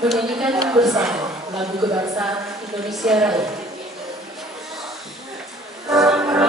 menyanyikan bersama lagu kebangsaan Indonesia Raya. Indonesia,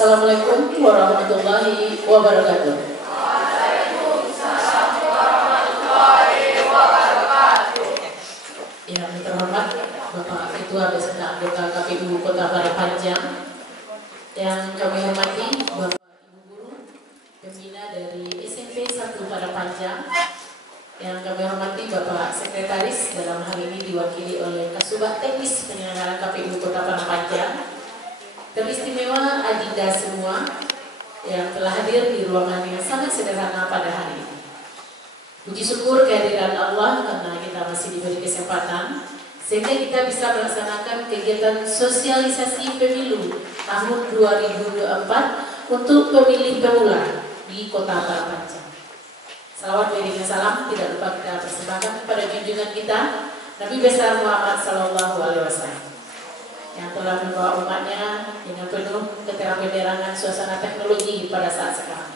Assalamualaikum warahmatullahi wabarakatuh. Yang terhormat Bapak Ketua beserta anggota KPU Kota Parapanjang, yang kami hormati Bapak Ibu Guru, pembina dari SMP 1 Parapanjang, yang kami hormati Bapak Sekretaris, dalam hal ini diwakili oleh Kasubag Teknis Penyelenggaraan KPU Kota Parapanjang, teristimewa adinda semua yang telah hadir di ruangan yang sangat sederhana pada hari ini. Puji syukur kehadiran Allah karena kita masih diberi kesempatan sehingga kita bisa melaksanakan kegiatan sosialisasi pemilu tahun 2024 untuk pemilih pemula di Kota Parapanjang. Salawat beriringan salam tidak lupa kita persembahkan kepada junjungan kita Nabi besar Muhammad SAW yang telah membawa umatnya dengan penuh keterang-benderangan suasana teknologi pada saat sekarang.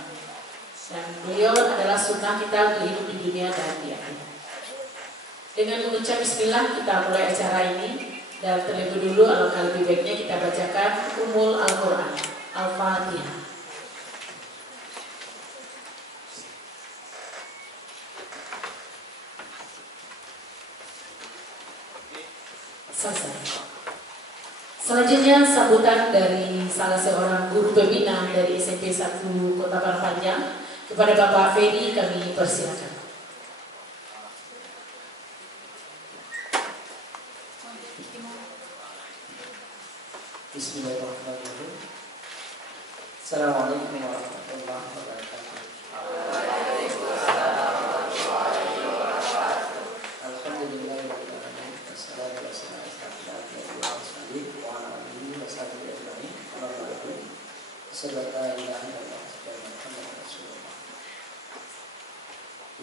Dan beliau adalah sunnah kita untuk hidup di dunia dan di akhirat. Dengan mengucap bismillah kita mulai acara ini, dan terlebih dulu alangkah lebih baiknya kita bacakan Ummul Al-Quran, Al-Fatihah. Selesai. Selanjutnya sambutan dari salah seorang guru pembina dari SMP 1 Kota Parapanjang kepada Bapak Fedi kami persilakan. Bismillahirrahmanirrahim. Assalamualaikum warahmatullahi wabarakatuh.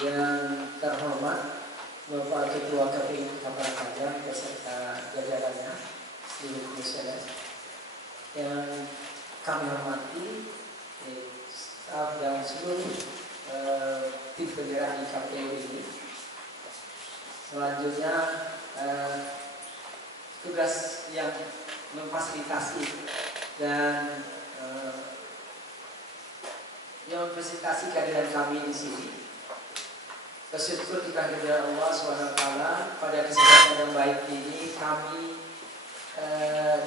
Yang terhormat Bapak Ketua KPU Kota Parapanjang beserta jajarannya, seluruh komisioner yang kami hormati, staf dan seluruh tim penggerak di KPU ini. Selanjutnya tugas yang memfasilitasi dan yang memfasilitasi kehadiran kami di sini. Bersyukur kita kepada Allah SWT pada kesempatan yang baik ini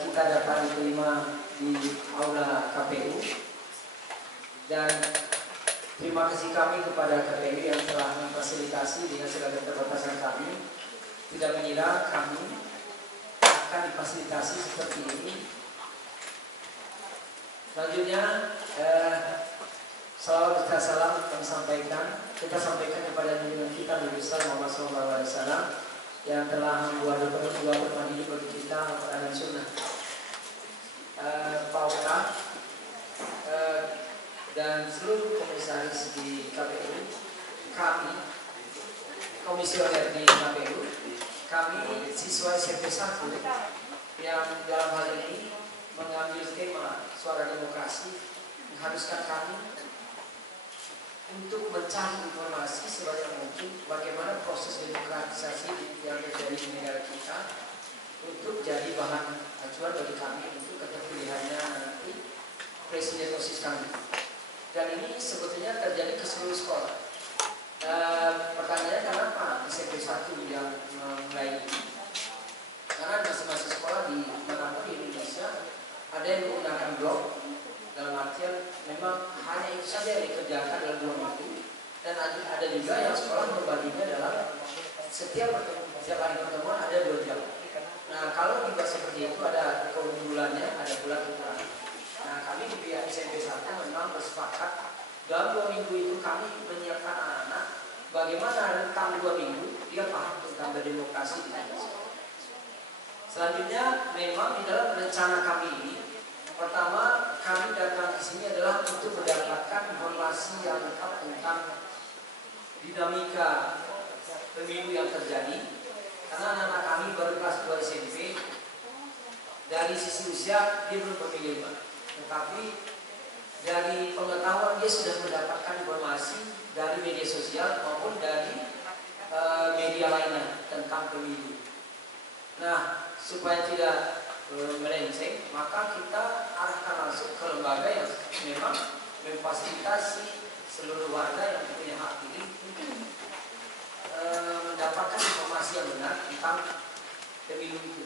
kita dapat diterima di aula KPU, dan terima kasih kami kepada KPU yang telah memfasilitasi dengan segala keterbatasan kami. Tidak mengira kami akan difasilitasi seperti ini. Selanjutnya salawat dan salam kita sampaikan kepada junjungan kita Nabi besar Muhammad SAW yang telah membuat dua pedoman hidup bagi kita, Al-Quran dan Sunnah. Pak Oka dan seluruh komisaris di KPU, kami komisioner di KPU, kami siswa SMP 1 yang dalam hal ini mengambil tema suara demokrasi mengharuskan kami untuk mencari informasi sebanyak mungkin bagaimana proses demokratisasi yang terjadi di negara kita untuk jadi bahan acuan bagi kami untuk keterpilihannya nanti presiden OSIS kami. Dan ini sebetulnya terjadi ke seluruh sekolah. Pertanyaannya kenapa SMP 1 yang mulai ini? Karena masing-masing sekolah di manapun di Indonesia ada yang menggunakan blog, dalam artian memang hanya itu saja yang dikerjakan dalam 2 minggu, dan ada juga yang sekolah membaginya dalam setiap hari pertemuan ada 2 jam. Nah, kalau dibuat seperti itu ada keunggulannya, ada pula kekurangan. Nah, kami di pihak SMP 1 memang bersepakat dalam 2 minggu itu kami menyiapkan anak-anak bagaimana rentang 2 minggu dia paham tentang berdemokrasi di Indonesia. Selanjutnya memang di dalam rencana kami ini, pertama kami datang ke sini adalah untuk mendapatkan informasi yang lengkap tentang dinamika pemilu yang terjadi, karena anak-anak kami baru kelas 2 SMP. Dari sisi usia dia belum pemilih, tetapi dari pengetahuan dia sudah mendapatkan informasi dari media sosial maupun dari media lainnya tentang pemilu. Nah, supaya tidak melenceng, maka kita arahkan langsung ke lembaga yang memang memfasilitasi seluruh warga yang punya hak pilih untuk mendapatkan informasi yang benar tentang pemilu itu.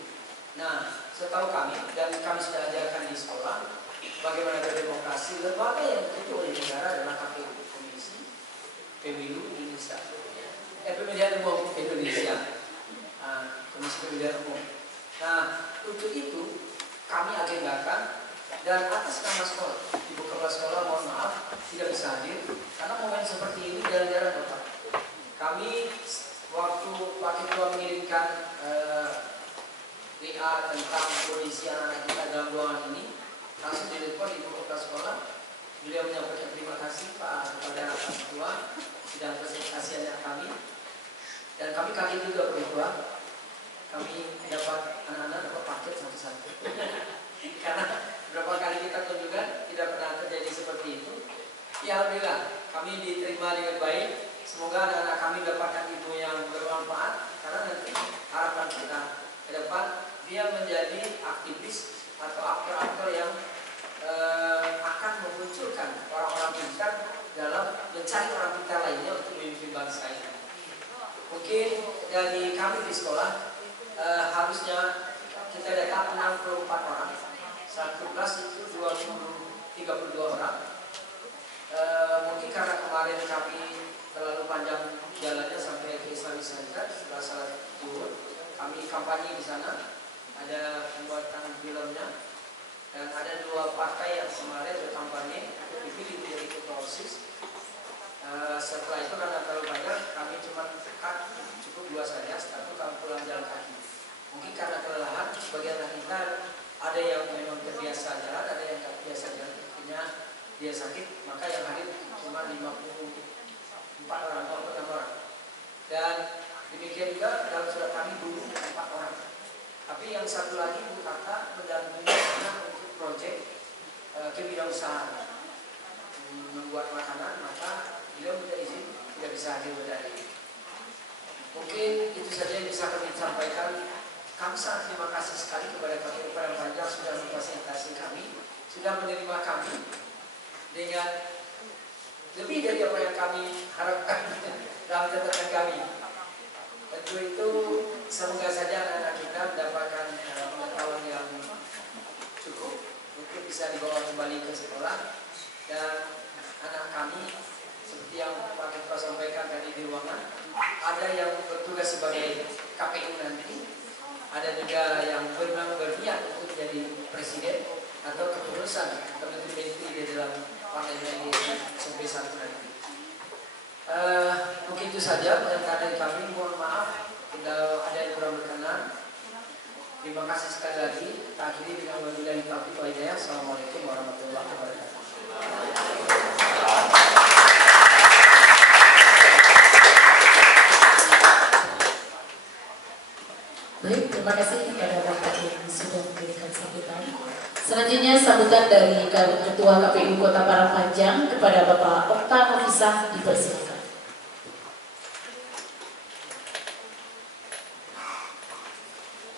Nah, setahu kami dan kami sudah ajarkan di sekolah bagaimana berdemokrasi, lembaga yang ditutup oleh negara adalah KPU, Komisi Pemilu Indonesia, Pemilihan Umum Indonesia, Komisi Pemilihan Umum. Nah, untuk itu kami agendakan dan atas nama sekolah, Ibu Kepala Sekolah mohon maaf tidak bisa hadir karena momen seperti ini jarang-jarang Bapak. Kami waktu Pak Ketua mengirimkan WA tentang kondisi anak-anak kita dalam ruangan ini, langsung ditelepon Ibu Kepala Sekolah. Beliau menyampaikan terima kasih Pak kepada Pak Ketua sudah presentasi anak kami, dan kami kaget juga Pak Ketua. Kami dapat anak-anak dapat paket satu-satu karena berapa kali kita kunjungan tidak pernah terjadi seperti itu. Ya alhamdulillah kami diterima dengan baik. Semoga anak-anak kami dapatkan ilmu yang bermanfaat, karena nanti harapan kita ke depan dia menjadi aktivis atau aktor-aktor yang akan memunculkan orang-orang pintar dalam mencari orang pintar lainnya untuk memimpin bangsa ini. Mungkin dari kami di sekolah harusnya kita datang 64 orang, satu kelas itu 32 orang. Mungkin karena kemarin kami terlalu panjang jalannya sampai ke Islamic Center setelah salat zuhur, kami kampanye di sana, ada pembuatan filmnya, dan ada 2 partai yang kemarin berkampanye untuk dipilih menjadi ketua OSIS. Setelah itu karena terlalu banyak, kami cuma cukup 2 saja, satu kami pulang jalan kaki. Mungkin karena kelelahan, sebagian anak kita ada yang memang terbiasa jalan, ada yang tak biasa jalan, akhirnya dia sakit, maka yang hadir cuma 54 orang atau 6 orang. Dan demikian juga dalam surat kami dulu 4 orang. Tapi yang satu lagi Bu Tata mendampingi untuk proyek kewirausahaan membuat makanan, maka beliau minta izin tidak bisa hadir dari. Mungkin itu saja yang bisa kami sampaikan. Kami sangat terima kasih sekali kepada KPU Padang Panjang sudah memfasilitasi kami, sudah menerima kami dengan lebih dari apa yang kami harapkan dalam catatan kami. Tentu itu semoga saja anak-anak kita mendapatkan pengetahuan yang cukup untuk bisa dibawa kembali ke sekolah, dan anak kami seperti yang Pak Ketua sampaikan tadi di ruangan, ada yang bertugas sebagai KPU nanti, ada juga yang memang berniat untuk jadi presiden atau kepengurusan atau menteri-menteri di dalam parlemen ini sampai saat nanti. Mungkin itu saja pernyataan dari kami. Mohon maaf kalau ada yang kurang berkenan. Terima kasih sekali lagi. Akhiri dengan wabillahi taufiq wal hidayah. Assalamualaikum warahmatullahi wabarakatuh. Baik, terima kasih kepada Bapak yang sudah memberikan sambutan. Selanjutnya sambutan dari Ketua KPU Kota Parang Panjang kepada Bapak Okta Nafisah dipersilakan.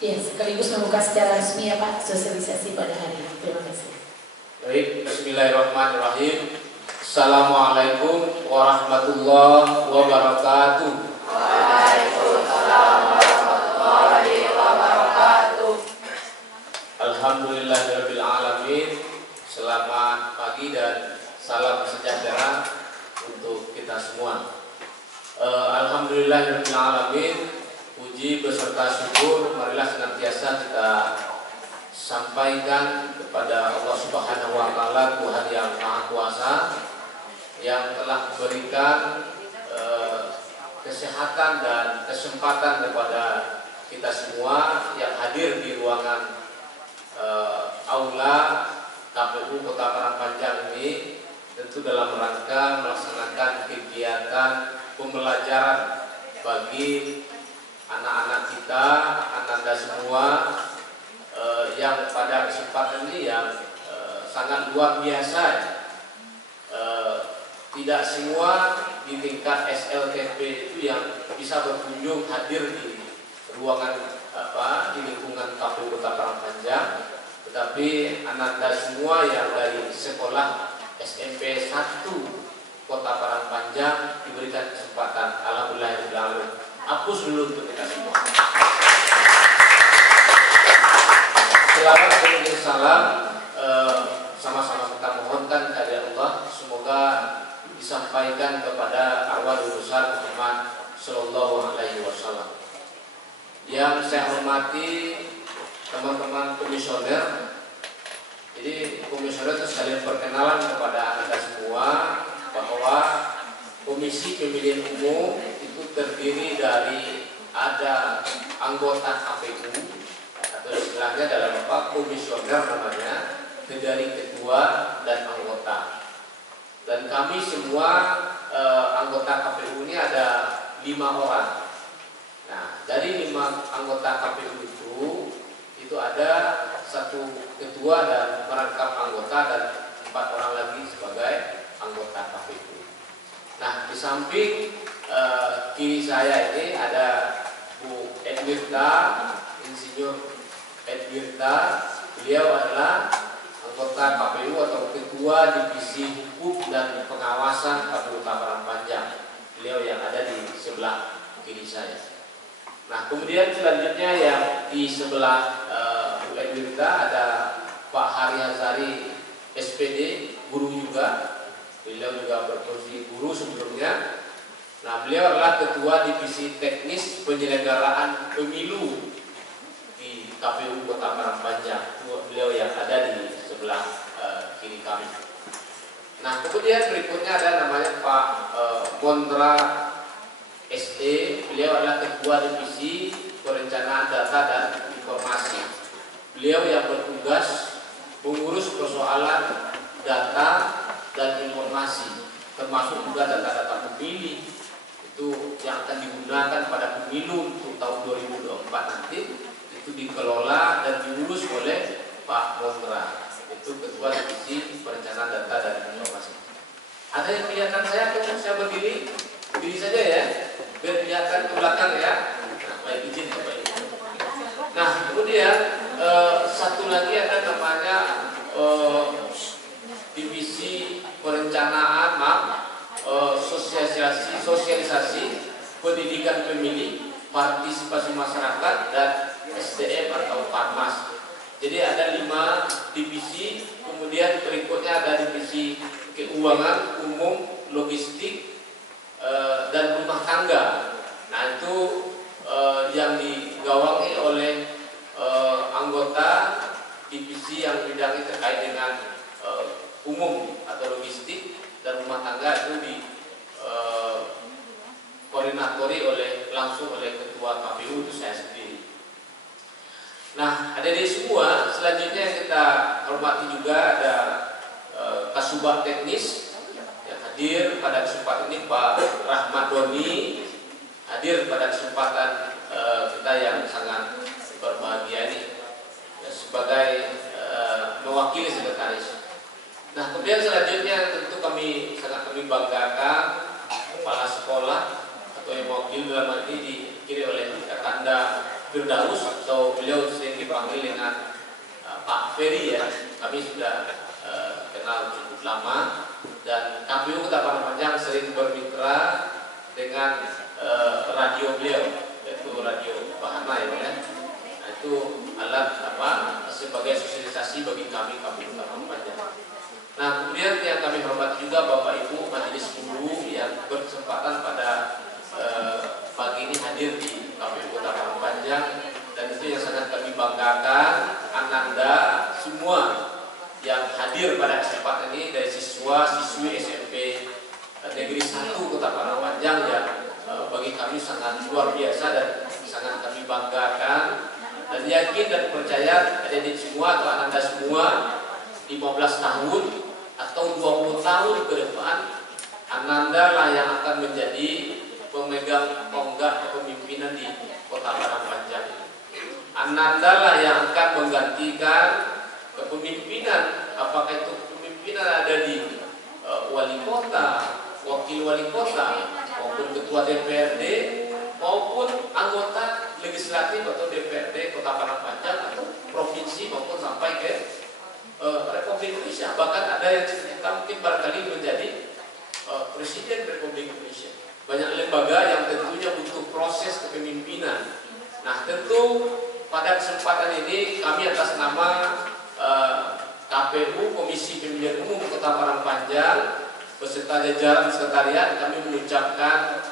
Ya, sekaligus membuka secara resmi ya Pak sosialisasi pada hari ini. Terima kasih. Baik, bismillahirrahmanirrahim. Assalamualaikum warahmatullahi wabarakatuh. Waalaikumsalam warahmatullahi wabarakatuh. Alhamdulillahirabbil alamin. Selamat pagi dan salam sejahtera untuk kita semua. Alhamdulillahirabbil alamin. Puji beserta syukur marilah senantiasa kita sampaikan kepada Allah Subhanahu wa taala, Tuhan yang Maha Kuasa, yang telah memberikan kesehatan dan kesempatan kepada kita semua yang hadir di ruangan aula KPU Kota Parang Panjang ini, tentu dalam rangka melaksanakan kegiatan pembelajaran bagi anak-anak kita, anak-anak semua yang pada kesempatan ini yang sangat luar biasa. Tidak semua di tingkat SLTP itu yang bisa berkunjung hadir di ruangan di lingkungan KPU Kota Parangpanjang, tetapi Ananda semua yang dari sekolah SMP 1 Kota Parangpanjang diberikan kesempatan. Alhamdulillah. Hapus dulu untuk kita semua. Selamat dan salam, sama-sama kita mohonkan kehadirat Allah, semoga disampaikan kepada arwah lulusan Muhammad Sallallahu Alaihi Wasallam. Yang saya hormati teman-teman komisioner. Jadi komisioner itu sekalian perkenalan kepada Anda semua bahwa Komisi Pemilihan Umum itu terdiri dari ada anggota KPU atau istilahnya dalam komisioner namanya, dari ketua dan anggota. Dan kami semua anggota KPU ini ada 5 orang. Nah, dari 5 anggota KPU itu ada 1 ketua dan merangkap anggota dan 4 orang lagi sebagai anggota KPU. Nah, di samping kiri saya ini ada Bu Edwirta, Insinyur Edwirta. Beliau adalah anggota KPU atau Ketua Divisi Hukum dan Pengawasan KPU Kota Parangpanjang. Beliau yang ada di sebelah kiri saya. Nah, kemudian selanjutnya yang di sebelah Bu Edwirta ada Pak Hari Hazari SPD, guru juga. Beliau juga berprofesi guru sebelumnya. Nah, beliau adalah Ketua Divisi Teknis Penyelenggaraan Pemilu di KPU Kota Parangpanjang. Beliau yang ada di sebelah kiri kami. Nah, kemudian berikutnya ada namanya Pak Mondra SE. Beliau adalah Ketua Divisi Perencanaan Data dan Informasi. Beliau yang bertugas mengurus persoalan data dan informasi, termasuk juga data-data pemilih itu yang akan digunakan pada pemilu untuk tahun 2024 nanti, itu dikelola dan diurus oleh Pak Mondra, itu Ketua Divisi Perencanaan Data dan Informasi. Ada yang kelihatan saya kalau saya berdiri saja ya, biar kelihatan ke belakang ya. Nah, baik, izin Bapak Ibu. Nah, kemudian satu lagi ada namanya Divisi Perencanaan sosialisasi pendidikan pemilih, partisipasi masyarakat dan SDM atau Parmas. Jadi ada 5 divisi, kemudian berikutnya ada divisi keuangan umum, logistik, dan rumah tangga. Nah, itu yang digawangi oleh anggota divisi yang bidangnya terkait dengan umum atau logistik dan rumah tangga, itu di koordinatori langsung oleh Ketua KPU, itu saya sendiri. Nah, adik-adik semua, selanjutnya yang kita hormati juga ada Kasubag Teknis yang hadir pada kesempatan ini, Pak Rahmat Doni, hadir pada kesempatan kita yang sangat berbahagia ini sebagai mewakili sekretaris. Nah, kemudian selanjutnya tentu sangat kami banggakan kepala sekolah atau yang mewakili dalam hal ini dikiri oleh Kakanda Firdaus, atau beliau sering dipanggil dengan Pak Ferry ya. Kami sudah kenal cukup lama dan KPU Kota Parangpanjang sering bermitra dengan radio beliau, yaitu Radio Bahana ya. Nah, itu alat sebagai sosialisasi bagi kami KPU Kota Parangpanjang. Nah, kemudian yang kami hormati juga Bapak Ibu Majelis Guru yang berkesempatan pada pagi ini hadir di KPU Kota Parangpanjang, dan itu yang sangat kami banggakan, Ananda semua yang hadir pada kesempatan ini dari siswa-siswi SMP Negeri 1 Kota Parangpanjang yang bagi kami sangat luar biasa dan sangat kami banggakan, dan yakin dan percaya adik-adik semua atau Ananda semua 15 tahun atau 20 tahun ke depan, Ananda lah yang akan menjadi pemegang tonggak kepemimpinan di Kota Parangpanjang. Ananda lah yang akan menggantikan kepemimpinan, apakah itu kepemimpinan ada di wali kota, wakil wali kota, maupun ketua DPRD, maupun anggota legislatif legislatif atau DPRD Kota Padang Panjang atau provinsi maupun sampai ke Republik Indonesia. Bahkan ada yang kita mungkin barangkali menjadi Presiden Republik Indonesia. Banyak lembaga yang tentunya butuh proses kepemimpinan. Nah, tentu pada kesempatan ini kami atas nama KPU Komisi Pemilihan Umum Kota Padang Panjang beserta jajaran sekretariat kami mengucapkan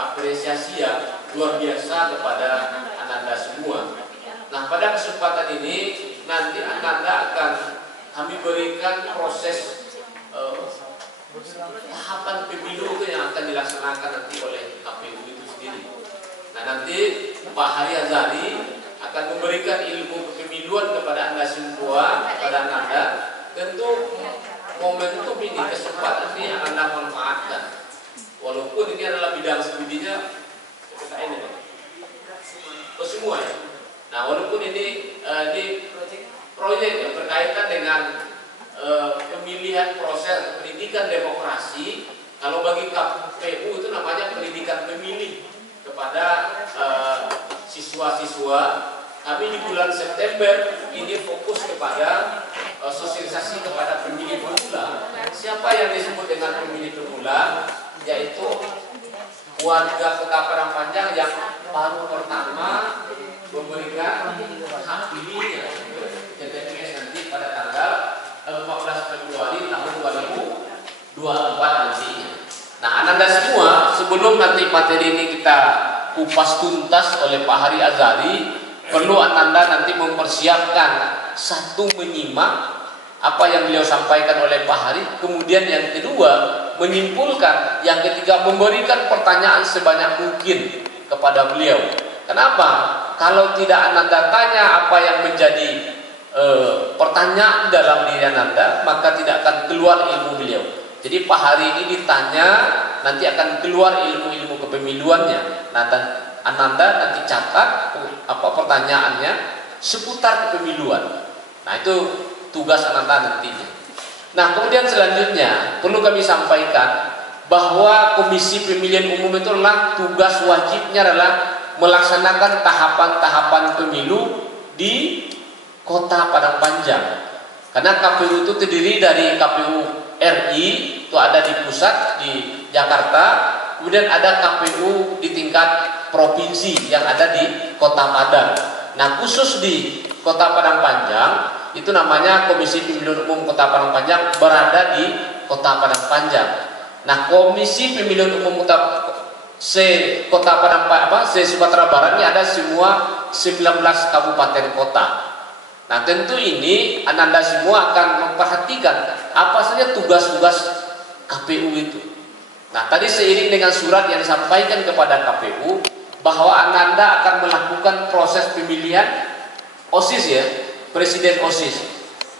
apresiasi yang luar biasa kepada Ananda semua. Nah, pada kesempatan ini nanti Ananda akan kami berikan proses tahapan pemilu itu yang akan dilaksanakan nanti oleh KPU itu sendiri. Nah, nanti Pak Hari Azhari akan memberikan ilmu kepemiluan kepada Anda semua, kepada Anda. Tentu momentum ini, kesempatan ini Anda manfaatkan. Walaupun ini adalah bidang studinya PKN ini, semua ya. Nah, walaupun ini proyek yang berkaitan dengan pemilihan proses pendidikan demokrasi, kalau bagi KPU itu namanya pendidikan pemilih kepada siswa-siswa. Kami di bulan September ini fokus kepada sosialisasi kepada pemilih pemula. Siapa yang disebut dengan pemilih pemula? Yaitu warga Kota Padang Panjang yang baru pertama memberikan hak pilihnya ke TPS nanti pada tanggal 14 Februari tahun 2024 nantinya. Nah, Ananda semua, sebelum nanti materi ini kita kupas tuntas oleh Pak Hari Azhari, perlu Ananda nanti mempersiapkan satu, menyimak apa yang beliau sampaikan oleh Pak Hari, kemudian yang kedua menyimpulkan, yang ketiga memberikan pertanyaan sebanyak mungkin kepada beliau. Kenapa? Kalau tidak Ananda tanya apa yang menjadi pertanyaan dalam diri Ananda, maka tidak akan keluar ilmu beliau. Jadi Pak Hari ini ditanya, nanti akan keluar ilmu-ilmu kepemiluannya. Nah, Ananda nanti catat apa pertanyaannya seputar kepemiluan. Nah, itu tugas Ananda nantinya. Nah, kemudian selanjutnya perlu kami sampaikan bahwa Komisi Pemilihan Umum itu adalah tugas wajibnya adalah melaksanakan tahapan-tahapan pemilu di Kota Padang Panjang. Karena KPU itu terdiri dari KPU RI, itu ada di pusat di Jakarta, kemudian ada KPU di tingkat provinsi yang ada di Kota Padang. Nah, khusus di Kota Padang Panjang itu namanya Komisi Pemilihan Umum Kota Padang Panjang berada di Kota Padang Panjang. Nah, Komisi Pemilihan Umum Kota Padang Sumatera Barat ini ada semua 19 kabupaten kota. Nah, tentu ini Ananda semua akan memperhatikan apa saja tugas-tugas KPU itu. Nah, tadi seiring dengan surat yang disampaikan kepada KPU bahwa Ananda akan melakukan proses pemilihan OSIS ya, Presiden OSIS.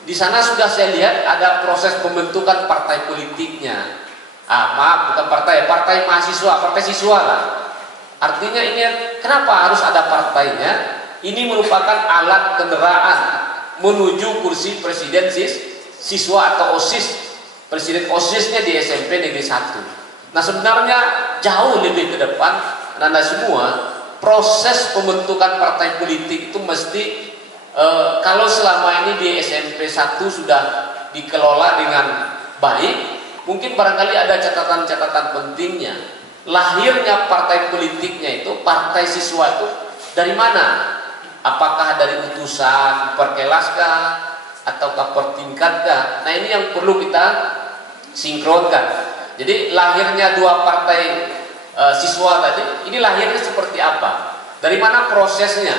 Di sana sudah saya lihat ada proses pembentukan partai politiknya. Bukan partai mahasiswa, partai siswa lah. Artinya ini kenapa harus ada partainya? Ini merupakan alat kendaraan menuju kursi presiden siswa atau OSIS. Presiden OSISnya di SMP Negeri 1. Nah, sebenarnya jauh lebih ke depan Anda semua, proses pembentukan partai politik itu mesti kalau selama ini di SMP 1 sudah dikelola dengan baik, mungkin barangkali ada catatan-catatan pentingnya. Lahirnya partai politiknya itu, partai siswa itu dari mana? Apakah dari utusan perkelaskah ataukah pertingkatkah? Nah, ini yang perlu kita sinkronkan. Jadi lahirnya dua partai siswa tadi, ini lahirnya seperti apa? Dari mana prosesnya?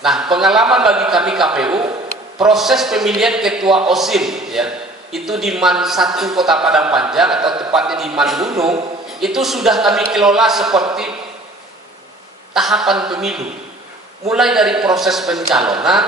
Nah, pengalaman bagi kami KPU, proses pemilihan ketua OSIM ya, itu di MAN 1 Kota Padang Panjang atau tepatnya di MAN Gunung, itu sudah kami kelola seperti tahapan pemilu. Mulai dari proses pencalonan,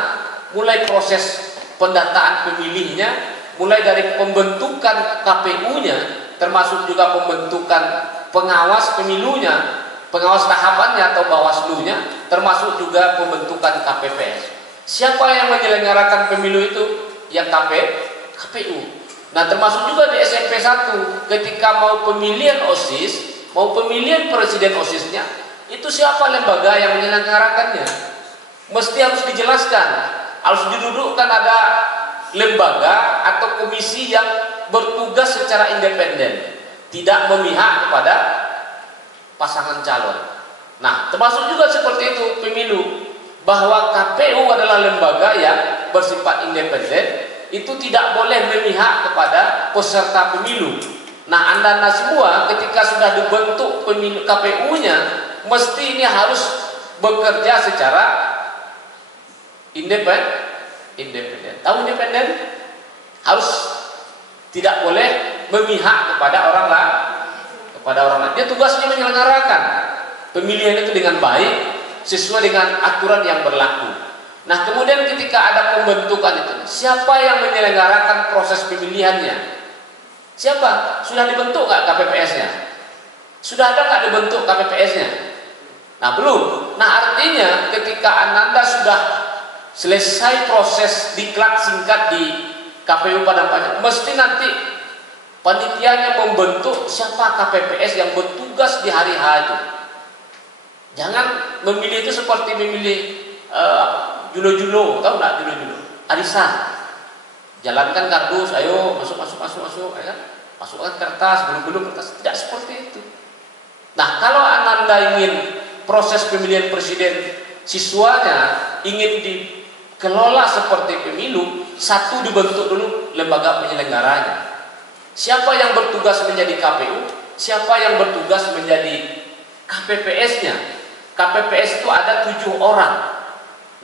mulai proses pendataan pemilihnya, mulai dari pembentukan KPU-nya, termasuk juga pembentukan pengawas pemilunya, pengawas tahapannya atau Bawaslu-nya, termasuk juga pembentukan KPPS. Siapa yang menyelenggarakan pemilu itu? Ya KPU. Nah, termasuk juga di SMP 1 ketika mau pemilihan OSIS, mau pemilihan presiden OSISnya, Itu siapa lembaga yang menyelenggarakannya? Mesti harus dijelaskan, harus didudukkan ada lembaga atau komisi yang bertugas secara independen, tidak memihak kepada pasangan calon. Nah, termasuk juga seperti itu pemilu, bahwa KPU adalah lembaga yang bersifat independen, itu tidak boleh memihak kepada peserta pemilu. Nah, Anda semua ketika sudah dibentuk pemilu KPU-nya, mesti ini harus bekerja secara independen. Tahu independen? Harus tidak boleh memihak kepada orang lain. Dia tugasnya menyelenggarakan pemilihan itu dengan baik sesuai dengan aturan yang berlaku. Nah, kemudian ketika ada pembentukan itu, siapa yang menyelenggarakan proses pemilihannya? Siapa? Sudah dibentuk nggak KPPS-nya? Sudah ada nggak dibentuk KPPS-nya? Nah, belum. Nah, artinya ketika Ananda sudah selesai proses diklat singkat di KPU Padang Panjang, mesti nanti panitianya membentuk siapa KPPS yang bertugas di hari H itu. Jangan memilih itu seperti memilih julo-julo, tahu nggak julo-julo? Arisan. Jalankan kardus, ayo masuk, ya. Masukkan kertas, belum kertas, tidak seperti itu. Nah, kalau Ananda ingin proses pemilihan presiden siswanya ingin dikelola seperti pemilu, satu dibentuk dulu lembaga penyelenggaranya. Siapa yang bertugas menjadi KPU, siapa yang bertugas menjadi KPPS-nya. KPPS itu ada 7 orang.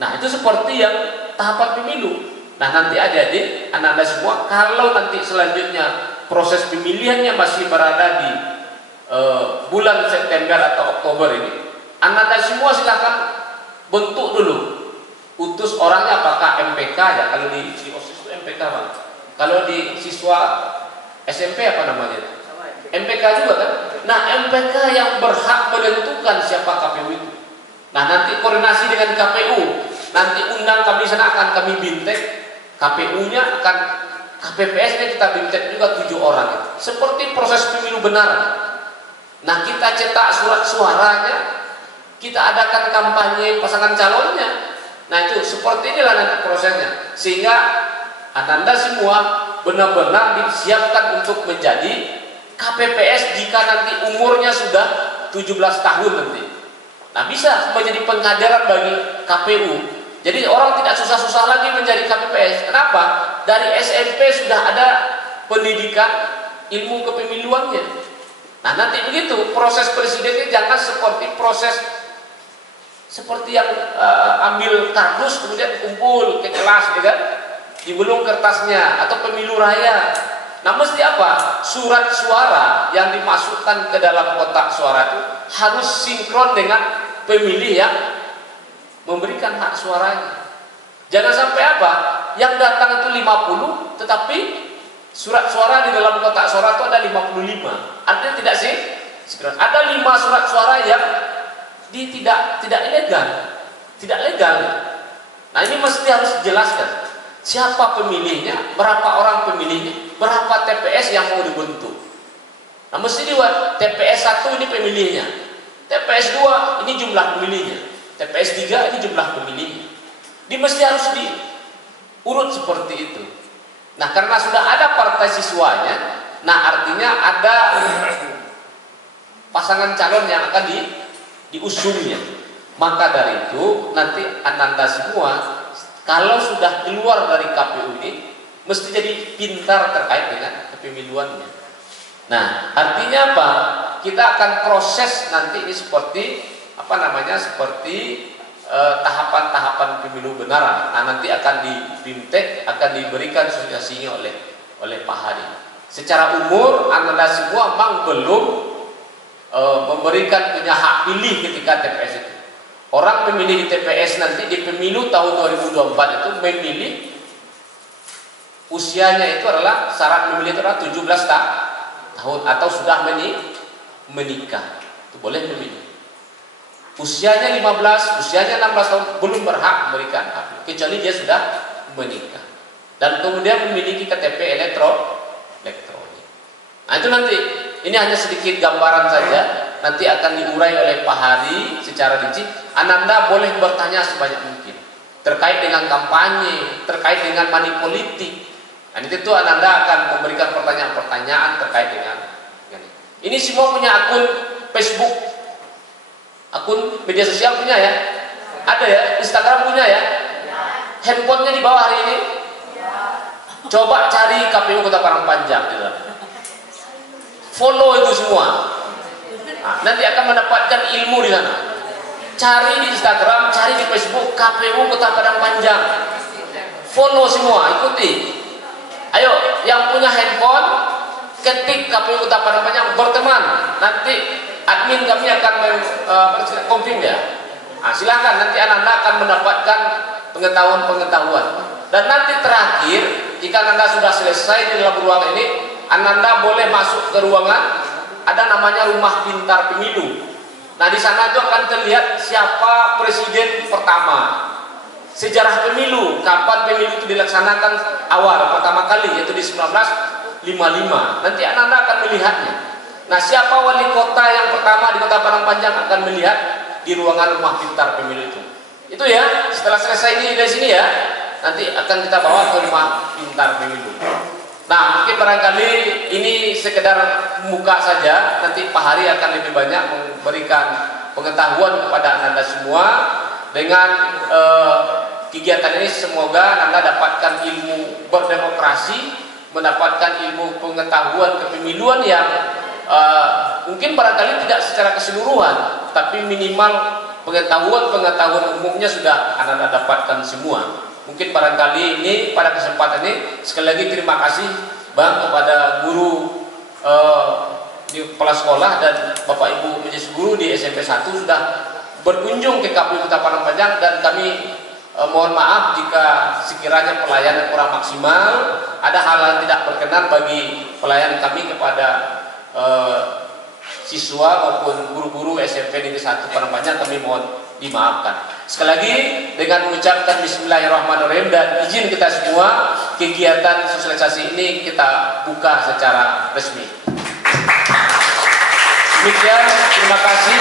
Nah, itu seperti yang tahapan pemilu. Nah, nanti adik-adik, Anda semua, kalau nanti selanjutnya proses pemilihannya masih berada di bulan September atau Oktober ini, Anda semua silakan bentuk dulu. Utus orangnya apakah MPK ya? Kalau di OSIS itu MPK, Bang. Kalau di siswa SMP apa namanya? MPK juga kan? Nah, MPK yang berhak menentukan siapa KPU itu. Nah, nanti koordinasi dengan KPU, nanti undang kami sana akan kami bintek, KPU-nya akan, KPPS-nya kita bintek juga 7 orang. Seperti proses pemilu benar. Nah, kita cetak surat suaranya, kita adakan kampanye pasangan calonnya. Nah, itu seperti inilah nanti prosesnya. Sehingga Anda semua benar-benar disiapkan untuk menjadi KPPS jika nanti umurnya sudah 17 tahun nanti. Nah, bisa menjadi pengkaderan bagi KPU. Jadi orang tidak susah-susah lagi menjadi KPPS. Kenapa? Dari SMP sudah ada pendidikan ilmu kepemiluannya. Nah, nanti begitu proses presidennya jangan seperti proses seperti yang ambil kardus kemudian kumpul ke kelas, ya kan? Dibelung kertasnya atau pemilu raya. Nah, mesti apa? Surat suara yang dimasukkan ke dalam kotak suara itu harus sinkron dengan pemilih yang memberikan hak suaranya. Jangan sampai apa? Yang datang itu 50, tetapi surat suara di dalam kotak suara itu ada 55. Artinya tidak sih? Ada 5 surat suara yang tidak ilegal, tidak legal. Nah, ini mesti harus dijelaskan. Siapa pemilihnya, berapa orang pemilihnya, berapa TPS yang mau dibentuk. Nah, mesti dibuat TPS 1 ini pemilihnya, TPS 2 ini jumlah pemilihnya, TPS 3 ini jumlah pemilihnya. Mesti harus diurut seperti itu. Nah, karena sudah ada partai siswanya, nah artinya ada pasangan calon yang akan diusungnya. Maka dari itu nanti Anda semua kalau sudah keluar dari KPU ini mesti jadi pintar terkait dengan kepemiluannya. Nah, artinya apa? Kita akan proses nanti ini seperti apa namanya? Seperti tahapan-tahapan pemilu benaran. Nah, nanti akan dibintek, akan diberikan sosialisasinya oleh Pak Hadi. Secara umur Anda semua memang belum memberikan punya hak pilih ketika TPS itu. Orang memilih di TPS nanti di pemilu tahun 2024 itu memilih usianya itu adalah syarat memilih itu adalah 17 tahun atau sudah menikah. Itu boleh memilih. Usianya 15, usianya 16 tahun belum berhak memberikan hak pilih, kecuali dia sudah menikah. Dan kemudian memiliki KTP elektronik. Nah, itu nanti ini hanya sedikit gambaran saja nanti akan diurai oleh Pak Hari secara rinci. Ananda boleh bertanya sebanyak mungkin terkait dengan kampanye, terkait dengan money politik. Nah, itu Ananda akan memberikan pertanyaan-pertanyaan terkait dengan ini. Semua punya akun Facebook, akun media sosial punya ya? Ada ya? Instagram punya ya? Handphonenya di bawah hari ini? Coba cari KPU Kota Parangpanjang gitu. Follow itu semua. Nah, nanti akan mendapatkan ilmu di sana. Cari di Instagram, cari di Facebook KPU Kota Parangpanjang. Follow semua, ikuti. Ayo, yang punya handphone, ketik KPU Kota Parangpanjang, berteman. Nanti admin kami akan confirm ya. Nah, silakan nanti Ananda akan mendapatkan pengetahuan-pengetahuan. Dan nanti terakhir, jika Ananda sudah selesai di dalam ruangan ini, Ananda boleh masuk ke ruangan, ada namanya rumah pintar pemilu. Nah, di sana itu akan terlihat siapa presiden pertama, sejarah pemilu, kapan pemilu itu dilaksanakan awal pertama kali, yaitu di 1955. Nanti Ananda akan melihatnya. Nah, siapa wali kota yang pertama di Kota Parangpanjang akan melihat di ruangan rumah pintar pemilu itu. Itu ya, setelah selesai ini dari sini ya, nanti akan kita bawa ke rumah pintar pemilu. Nah, mungkin barangkali ini sekedar muka saja. Nanti Pak Hari akan lebih banyak memberikan pengetahuan kepada Ananda semua. Dengan kegiatan ini semoga Anda dapatkan ilmu berdemokrasi, mendapatkan ilmu pengetahuan kepemiluan yang mungkin barangkali tidak secara keseluruhan, tapi minimal pengetahuan umumnya sudah Anda dapatkan semua. Mungkin barangkali ini pada kesempatan ini sekali lagi terima kasih Bang kepada guru di kepala sekolah dan Bapak Ibu majelis guru di SMP 1 sudah berkunjung ke KPU Kota Parangpanjang, dan kami mohon maaf jika sekiranya pelayanan kurang maksimal, ada hal yang tidak berkenan bagi pelayanan kami kepada siswa maupun guru-guru SMP Negeri 1 Parangpanjang, kami mohon dimaafkan. Sekali lagi dengan mengucapkan Bismillahirrahmanirrahim dan izin kita semua, kegiatan sosialisasi ini kita buka secara resmi. Demikian, terima kasih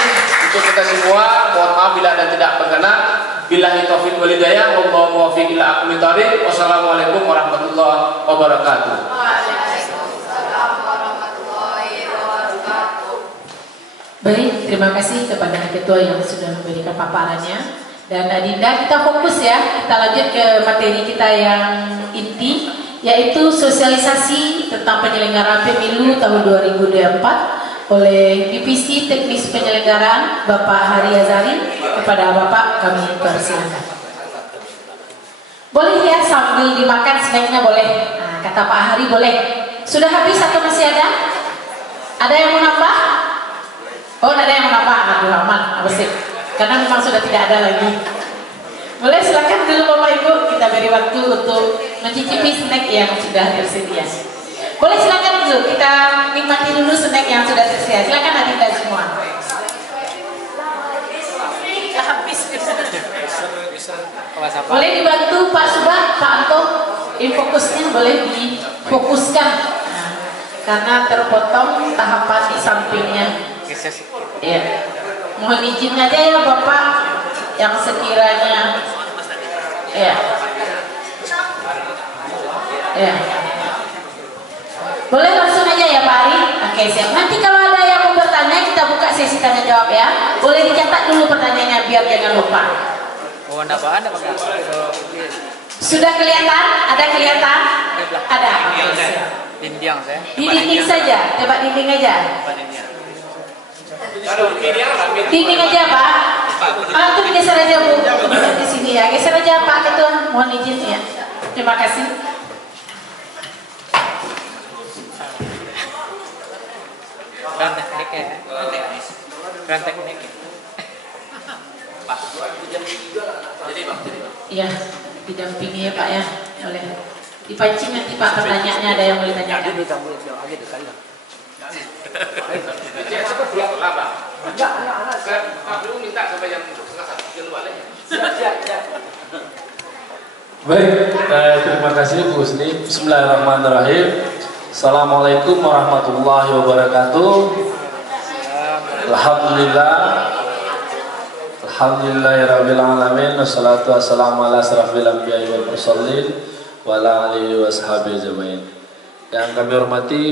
untuk kita semua. Mohon maaf bila ada tidak berkenan. Billahi taufiq wal hidayah, wallahu muwaffiq ila aqwamit thoriq. Wassalamualaikum warahmatullahi wabarakatuh. Baik, terima kasih kepada Ketua yang sudah memberikan paparannya. Dan Adinda, kita fokus ya, kita lanjut ke materi kita yang inti, yaitu sosialisasi tentang penyelenggaraan pemilu tahun 2024 oleh Divisi Teknis Penyelenggaraan Bapak Hari Azari. Kepada Bapak kami persilakan. Boleh ya sambil dimakan snacknya boleh. Nah, kata Pak Hari boleh. Sudah habis atau masih ada? Ada yang mau nambah? Oh, ada yang mau nambah? Aduh, aman, sih. Karena memang sudah tidak ada lagi. Boleh silakan dulu Bapak Ibu, kita beri waktu untuk mencicipi snack yang sudah tersedia. Boleh silakan dulu, kita nikmati dulu snack yang sudah tersedia. Silakan Adinda semua. Boleh dibantu Pak Subah, Pak Anto, infokusnya boleh difokuskan. Nah, karena terpotong tahapan di sampingnya. Ya. Mohon izin aja ya Bapak yang sekiranya ya. Ya. Boleh langsung aja ya Pak Ari. Oke, siap. Nanti kalau ada yang mau bertanya kita buka sesi tanya jawab ya. Boleh dicatat dulu pertanyaannya biar jangan lupa. Oh, ada Pak. Sudah kelihatan? Ada kelihatan? Ada. Dinding saya. Di dinding saja, coba dinding aja. Dinding aja Pak. Itu geser aja Bu. Di sini ya, geser aja Pak Ketua. Mohon izin ya. Terima kasih. Rantek neknya. Rantek neknya. Jadi Bang. Iya, didampingi ya Pak ya. Boleh. Dipancing nanti Pak pertanyaannya, ada yang mau ditanyakan. Baik, terima kasih Bu Husni. Bismillahirrahmanirrahim. Assalamualaikum warahmatullahi wabarakatuh. Alhamdulillah. Alhamdulillahirabbil alamin wassalatu wassalamu ala asrofil anbiya'i wal mursalin wa ala alihi washabihi ajmain. Yang kami hormati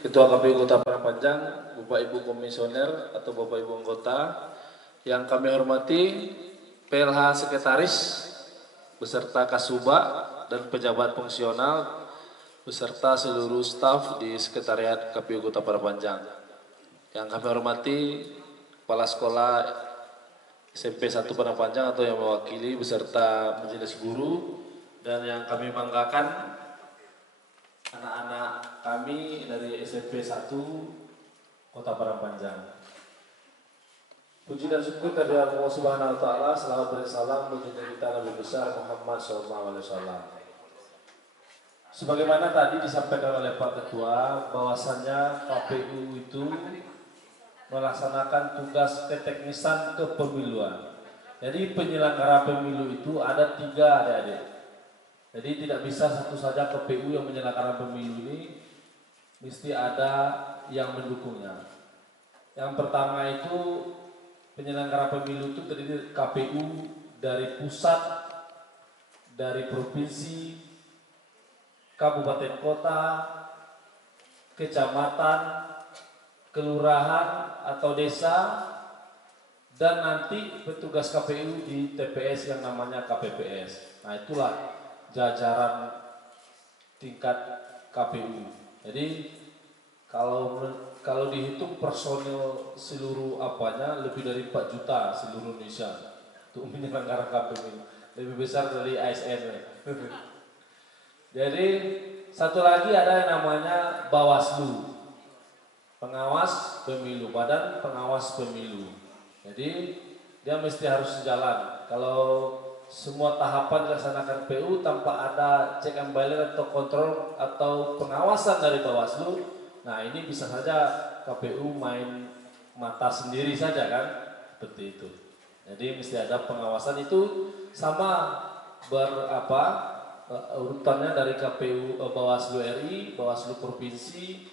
Ketua KPU Kota Parahpanjang, Bapak Ibu Komisioner atau Bapak Ibu anggota, yang kami hormati PLH Sekretaris beserta Kasubag dan pejabat fungsional beserta seluruh staf di Sekretariat KPU Kota Parahpanjang. Yang kami hormati Kepala Sekolah SMP 1 Parahpanjang atau yang mewakili beserta majelis guru, dan yang kami banggakan anak-anak kami dari SMP 1 Kota Parahpanjang. Puji dan syukur kepada Allah Subhanahu wa taala, selawat dan salam bagi kita Nabi besar Muhammad SAW. Sebagaimana tadi disampaikan oleh Pak Ketua, bahwasannya KPU itu melaksanakan tugas keteknisan kepemiluan. Jadi penyelenggara pemilu itu ada 3, adik-adik. Jadi tidak bisa satu saja KPU yang menyelenggarakan pemilu ini, mesti ada yang mendukungnya. Yang pertama itu penyelenggara pemilu itu terdiri KPU dari pusat, dari provinsi, kabupaten kota, kecamatan, kelurahan atau desa, dan nanti petugas KPU di TPS yang namanya KPPS. Nah, itulah jajaran tingkat KPU. Jadi kalau dihitung personil seluruh apanya lebih dari 4 juta seluruh Indonesia untuk menyelenggarakan pemilu, lebih besar dari ASN. Jadi satu lagi ada yang namanya Bawaslu, pengawas pemilu, Badan Pengawas Pemilu. Jadi dia mesti harus sejalan. Kalau semua tahapan dilaksanakan PU tanpa ada check and balance atau kontrol atau pengawasan dari Bawaslu, nah ini bisa saja KPU main mata sendiri saja kan, seperti itu. Jadi mesti ada pengawasan, itu sama urutannya dari KPU, Bawaslu RI, Bawaslu Provinsi,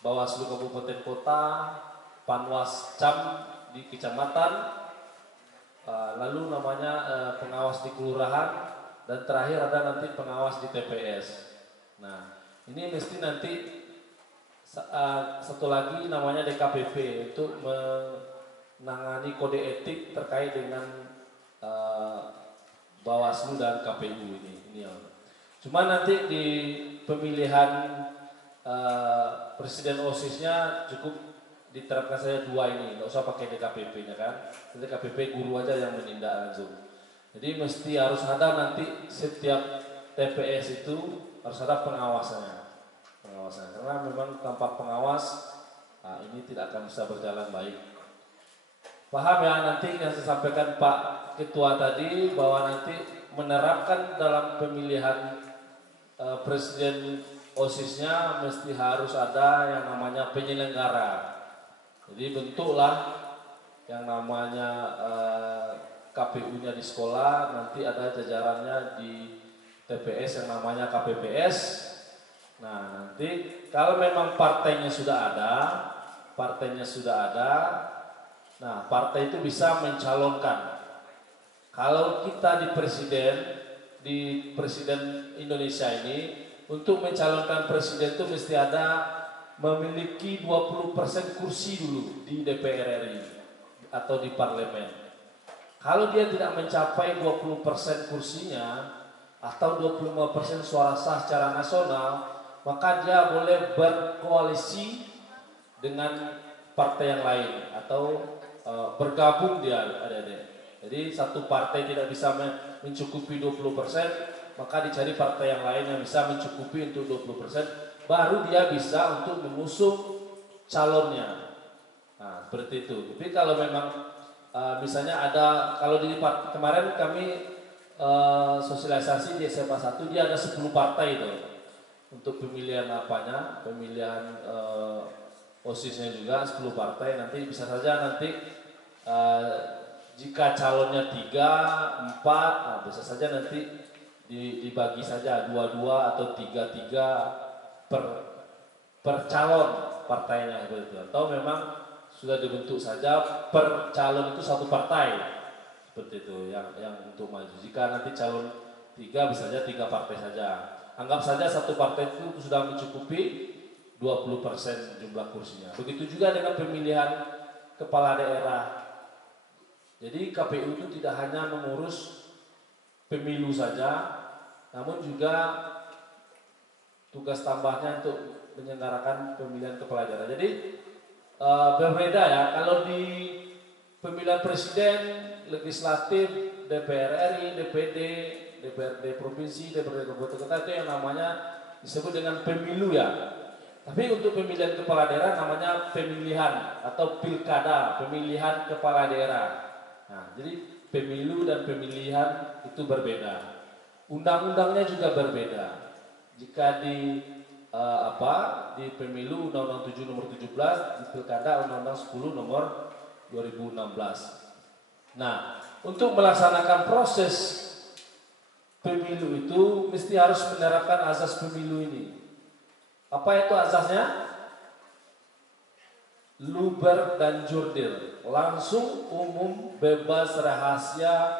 Bawaslu Kabupaten Kota, Panwas Cam di kecamatan, lalu namanya pengawas di kelurahan, dan terakhir ada nanti pengawas di TPS. Nah, ini mesti nanti satu lagi namanya DKPP untuk menangani kode etik terkait dengan Bawaslu dan KPU ini. Cuma nanti di pemilihan presiden OSIS-nya cukup diterapkan saja 2 ini, nggak usah pakai DKPP-nya kan. DKPP guru aja yang menindak langsung. Jadi mesti harus ada nanti setiap TPS itu harus ada pengawasannya. Karena memang tanpa pengawas, ini tidak akan bisa berjalan baik. Paham ya nanti yang saya sampaikan Pak Ketua tadi, bahwa nanti menerapkan dalam pemilihan presiden OSIS-nya mesti harus ada yang namanya penyelenggara. Jadi bentuklah yang namanya KPU-nya di sekolah, nanti ada jajarannya di TPS yang namanya KPPS. Nah, nanti kalau memang partainya sudah ada, nah partai itu bisa mencalonkan. Kalau kita di presiden Indonesia ini, untuk mencalonkan presiden itu mesti ada memiliki 20% kursi dulu di DPR RI atau di parlemen. Kalau dia tidak mencapai 20% kursinya atau 25% suara sah secara nasional, maka dia boleh berkoalisi dengan partai yang lain atau bergabung dia, adik-adik. Jadi satu partai tidak bisa mencukupi 20%, maka dicari partai yang lain yang bisa mencukupi untuk 20%, baru dia bisa untuk mengusung calonnya. Nah, seperti itu. Tapi kalau memang misalnya ada, kalau di kemarin kami sosialisasi di SMA 1, dia ada 10 partai itu untuk pemilihan pemilihan OSIS-nya juga 10 partai. Nanti bisa saja nanti jika calonnya 3, 4, nah bisa saja nanti dibagi saja 2-2 atau 3-3 per calon partainya gitu. Atau memang sudah dibentuk saja per calon itu satu partai seperti itu yang untuk maju. Jika nanti calon 3 bisa saja 3 partai saja. Anggap saja satu partai itu sudah mencukupi 20% jumlah kursinya. Begitu juga dengan pemilihan kepala daerah. Jadi KPU itu tidak hanya mengurus pemilu saja, namun juga tugas tambahnya untuk menyelenggarakan pemilihan kepala daerah. Jadi berbeda ya, kalau di pemilihan presiden, legislatif, DPR RI, DPD, DPRD provinsi, DPRD kabupaten kota itu yang namanya disebut dengan pemilu ya. Tapi untuk pemilihan kepala daerah namanya pemilihan atau pilkada, pemilihan kepala daerah. Nah, jadi pemilu dan pemilihan itu berbeda. Undang-undangnya juga berbeda. Jika di di pemilu Undang-Undang 7 nomor 17, di pilkada Undang-Undang 10 nomor 2016. Nah, untuk melaksanakan proses pemilu itu mesti harus menerapkan azas pemilu ini. Apa itu azasnya? Luber dan jurdil, langsung, umum, bebas, rahasia,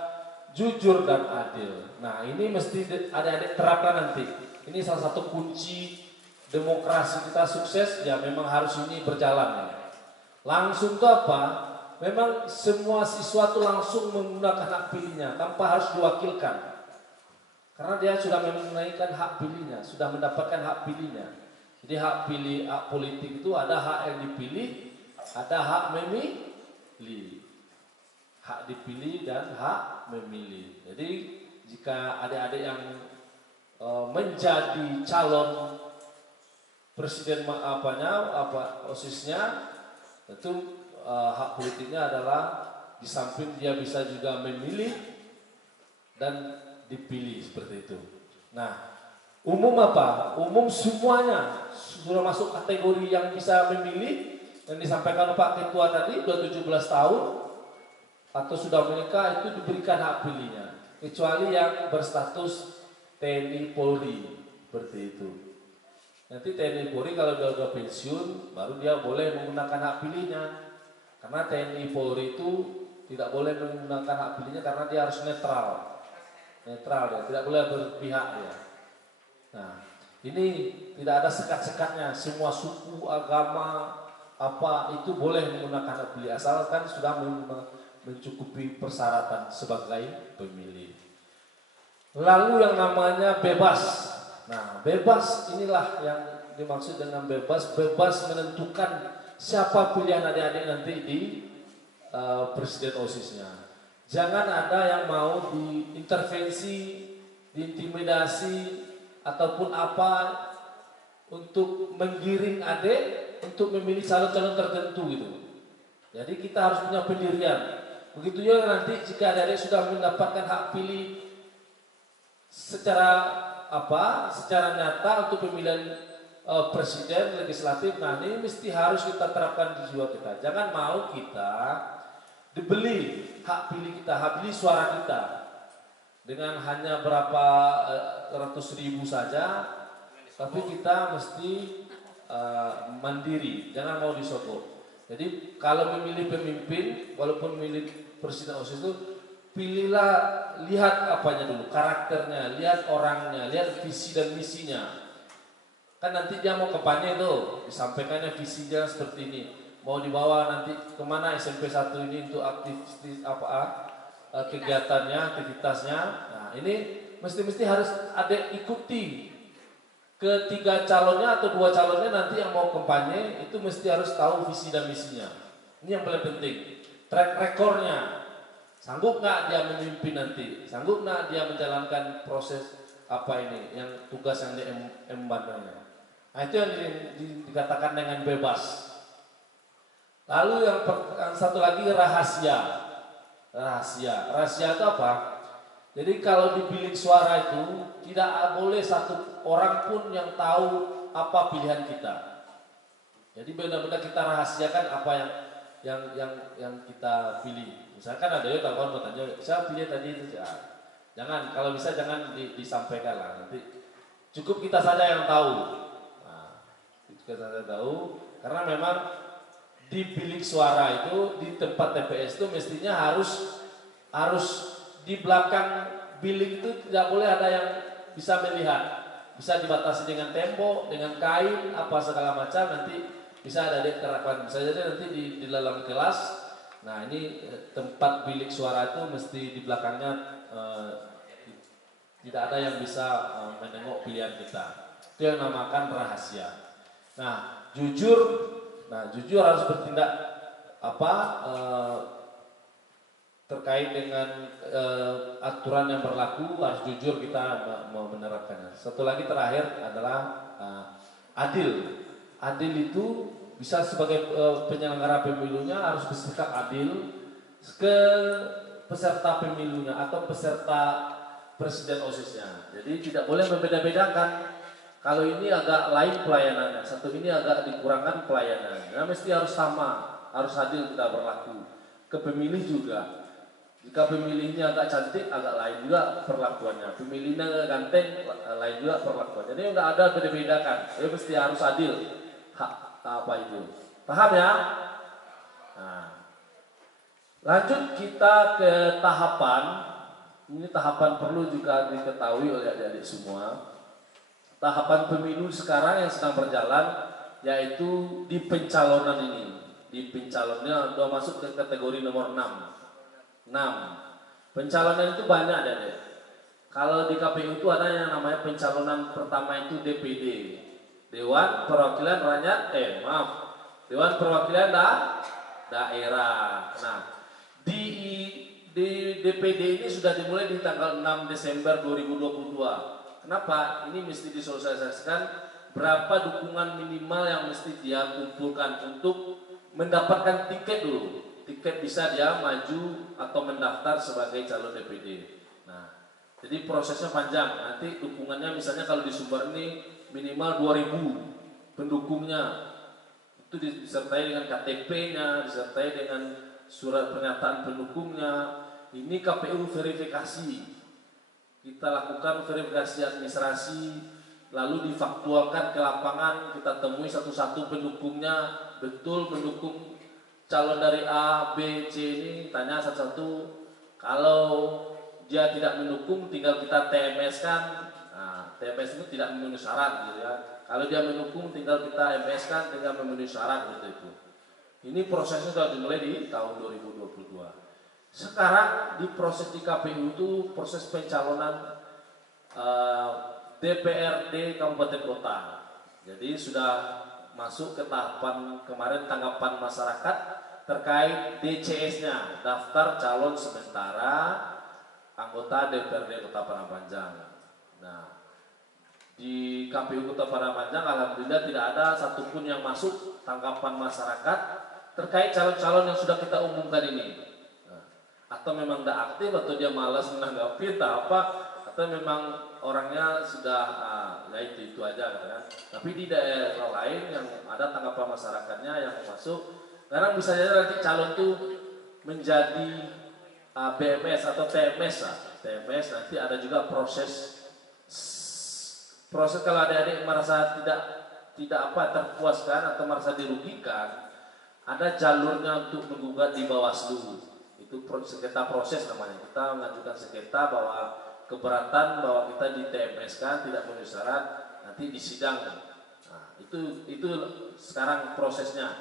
jujur dan adil. Nah, ini mesti adik-adik terapkan nanti. Ini salah satu kunci demokrasi kita sukses, ya memang harus ini berjalan ya. Langsung itu apa? Memang semua siswa itu langsung menggunakan hak pilihnya tanpa harus diwakilkan. Karena dia sudah menunaikan hak pilihnya, sudah mendapatkan hak pilihnya. Jadi hak pilih, hak politik itu ada hak yang dipilih, ada hak memilih. Hak dipilih dan hak memilih. Jadi jika adik-adik yang menjadi calon presiden OSIS-nya, tentu hak politiknya adalah di samping dia bisa juga memilih dan dipilih seperti itu. Nah, umum apa? Umum semuanya sudah masuk kategori yang bisa memilih yang disampaikan Pak Ketua tadi, sudah 17 tahun atau sudah menikah itu diberikan hak pilihnya, kecuali yang berstatus TNI Polri seperti itu. Nanti TNI Polri kalau dia sudah pensiun baru dia boleh menggunakan hak pilihnya. Karena TNI Polri itu tidak boleh menggunakan hak pilihnya karena dia harus netral. Netral ya, tidak boleh berpihak ya. Nah, ini tidak ada sekat-sekatnya, semua suku, agama, apa itu boleh menggunakan hak pilih asalkan sudah mencukupi persyaratan sebagai pemilih. Lalu yang namanya bebas. Nah, bebas inilah yang dimaksud dengan bebas, bebas menentukan siapa pilihan adik-adik nanti di presiden OSIS-nya. Jangan ada yang mau diintervensi, diintimidasi, ataupun apa untuk menggiring adik untuk memilih calon-calon tertentu gitu. Jadi kita harus punya pendirian. Begitu juga nanti jika adik-adik sudah mendapatkan hak pilih secara nyata untuk pemilihan presiden, legislatif, nah ini mesti harus kita terapkan di jiwa kita. Jangan mau kita dibeli hak pilih kita, hak pilih suara kita dengan hanya berapa ratus ribu saja, tapi kita mesti mandiri, jangan mau disogok. Jadi kalau memilih pemimpin, walaupun memilih presiden OSIS itu, pilihlah, lihat apanya dulu, karakternya, lihat orangnya, lihat visi dan misinya. Kan nanti dia mau kampanye itu, disampaikannya visinya seperti ini. Mau dibawa nanti kemana SMP 1 ini untuk kegiatannya, aktivitasnya. Nah ini mesti harus ada ikuti. Ketiga calonnya atau 2 calonnya nanti yang mau kampanye itu mesti harus tahu visi dan misinya. Ini yang paling penting. Track recordnya, sanggup nggak dia memimpin nanti, sanggup nggak dia menjalankan proses yang tugas yang diembannya. Nah itu yang dikatakan dengan bebas. Lalu yang satu lagi rahasia. Rahasia itu apa? Jadi kalau di bilik suara itu tidak boleh satu orang pun yang tahu apa pilihan kita. Jadi benar-benar kita rahasiakan apa yang kita pilih. Misalkan ada yang kawan bertanya, saya pilih tadi itu ya. Jangan, kalau bisa jangan disampaikan lah. Nanti cukup kita saja yang tahu. Nah, kita saja tahu karena memang di bilik suara itu, di tempat TPS itu mestinya harus di belakang bilik itu tidak boleh ada yang bisa melihat. Bisa dibatasi dengan tembok, dengan kain, apa segala macam, nanti bisa ada diterapkan. Bisa jadi nanti di dalam kelas. Nah ini tempat bilik suara itu mesti di belakangnya tidak ada yang bisa menengok pilihan kita. Itu yang namakan rahasia. Nah jujur harus bertindak terkait dengan aturan yang berlaku, harus jujur kita menerapkannya. Satu lagi terakhir adalah adil. Adil itu bisa sebagai penyelenggara pemilunya harus bersikap adil ke peserta pemilunya atau peserta presiden OSIS-nya. Jadi tidak boleh membeda-bedakan. Kalau ini agak lain pelayanannya, satu ini agak dikurangkan pelayanannya. Nah, mesti harus sama, harus adil kita berlaku. Ke pemilih juga. Jika pemilihnya agak cantik, agak lain juga perlakuannya. Pemilihnya agak ganteng, lain juga perlakuannya. Jadi nggak ada beda-bedakan. Jadi mesti harus adil. Apa itu? Paham ya? Nah, lanjut kita ke tahapan. Ini tahapan perlu juga diketahui oleh adik-adik semua. Tahapan pemilu sekarang yang sedang berjalan yaitu di pencalonan ini. Di pencalonnya sudah masuk ke kategori nomor 6. Pencalonan itu banyak adik-adik. Kalau di KPU itu ada yang namanya pencalonan pertama itu DPD. Dewan Perwakilan Rakyat, Dewan Perwakilan Daerah. Nah, di DPD ini sudah dimulai di tanggal 6 Desember 2022. Kenapa? Ini mesti disosialisasikan berapa dukungan minimal yang mesti dia kumpulkan untuk mendapatkan tiket dulu. Tiket bisa dia maju atau mendaftar sebagai calon DPD. Nah, jadi prosesnya panjang. Nanti dukungannya misalnya kalau di Sumber ini minimal 2.000 pendukungnya. Itu disertai dengan KTP-nya, disertai dengan surat pernyataan pendukungnya. Ini KPU verifikasi. Kita lakukan verifikasi administrasi, lalu difaktualkan ke lapangan, kita temui satu-satu pendukungnya, betul mendukung calon dari A, B, C ini, tanya satu-satu. Kalau dia tidak mendukung, tinggal kita TMS-kan. Nah, TMS itu tidak memenuhi syarat gitu ya. Kalau dia mendukung, tinggal kita MS-kan, tinggal memenuhi syarat gitu itu. Ini prosesnya sudah dimulai di tahun 2022. Sekarang di proses di KPU itu proses pencalonan DPRD Kabupaten Kota. Jadi sudah masuk ke tahapan kemarin tanggapan masyarakat terkait DCS-nya, daftar calon sementara anggota DPRD Kota Padang Panjang. Nah, di KPU Kota Padang Panjang alhamdulillah tidak ada satupun yang masuk tanggapan masyarakat terkait calon-calon yang sudah kita umumkan ini. Atau memang tidak aktif, atau dia malas menanggapi, atau memang orangnya sudah ya itu aja kan. Tapi di daerah lain yang ada tanggapan masyarakatnya yang masuk, karena bisa jadi nanti calon itu menjadi BMS atau TMS lah. TMS nanti ada juga proses kalau adik-adik merasa tidak terpuaskan atau merasa dirugikan, ada jalurnya untuk menggugat di Bawaslu. Itu sengketa proses namanya. Kita mengajukan sengketa bahwa keberatan bahwa kita di TMS kan tidak memenuhi syarat, nanti disidang. Nah, itu sekarang prosesnya.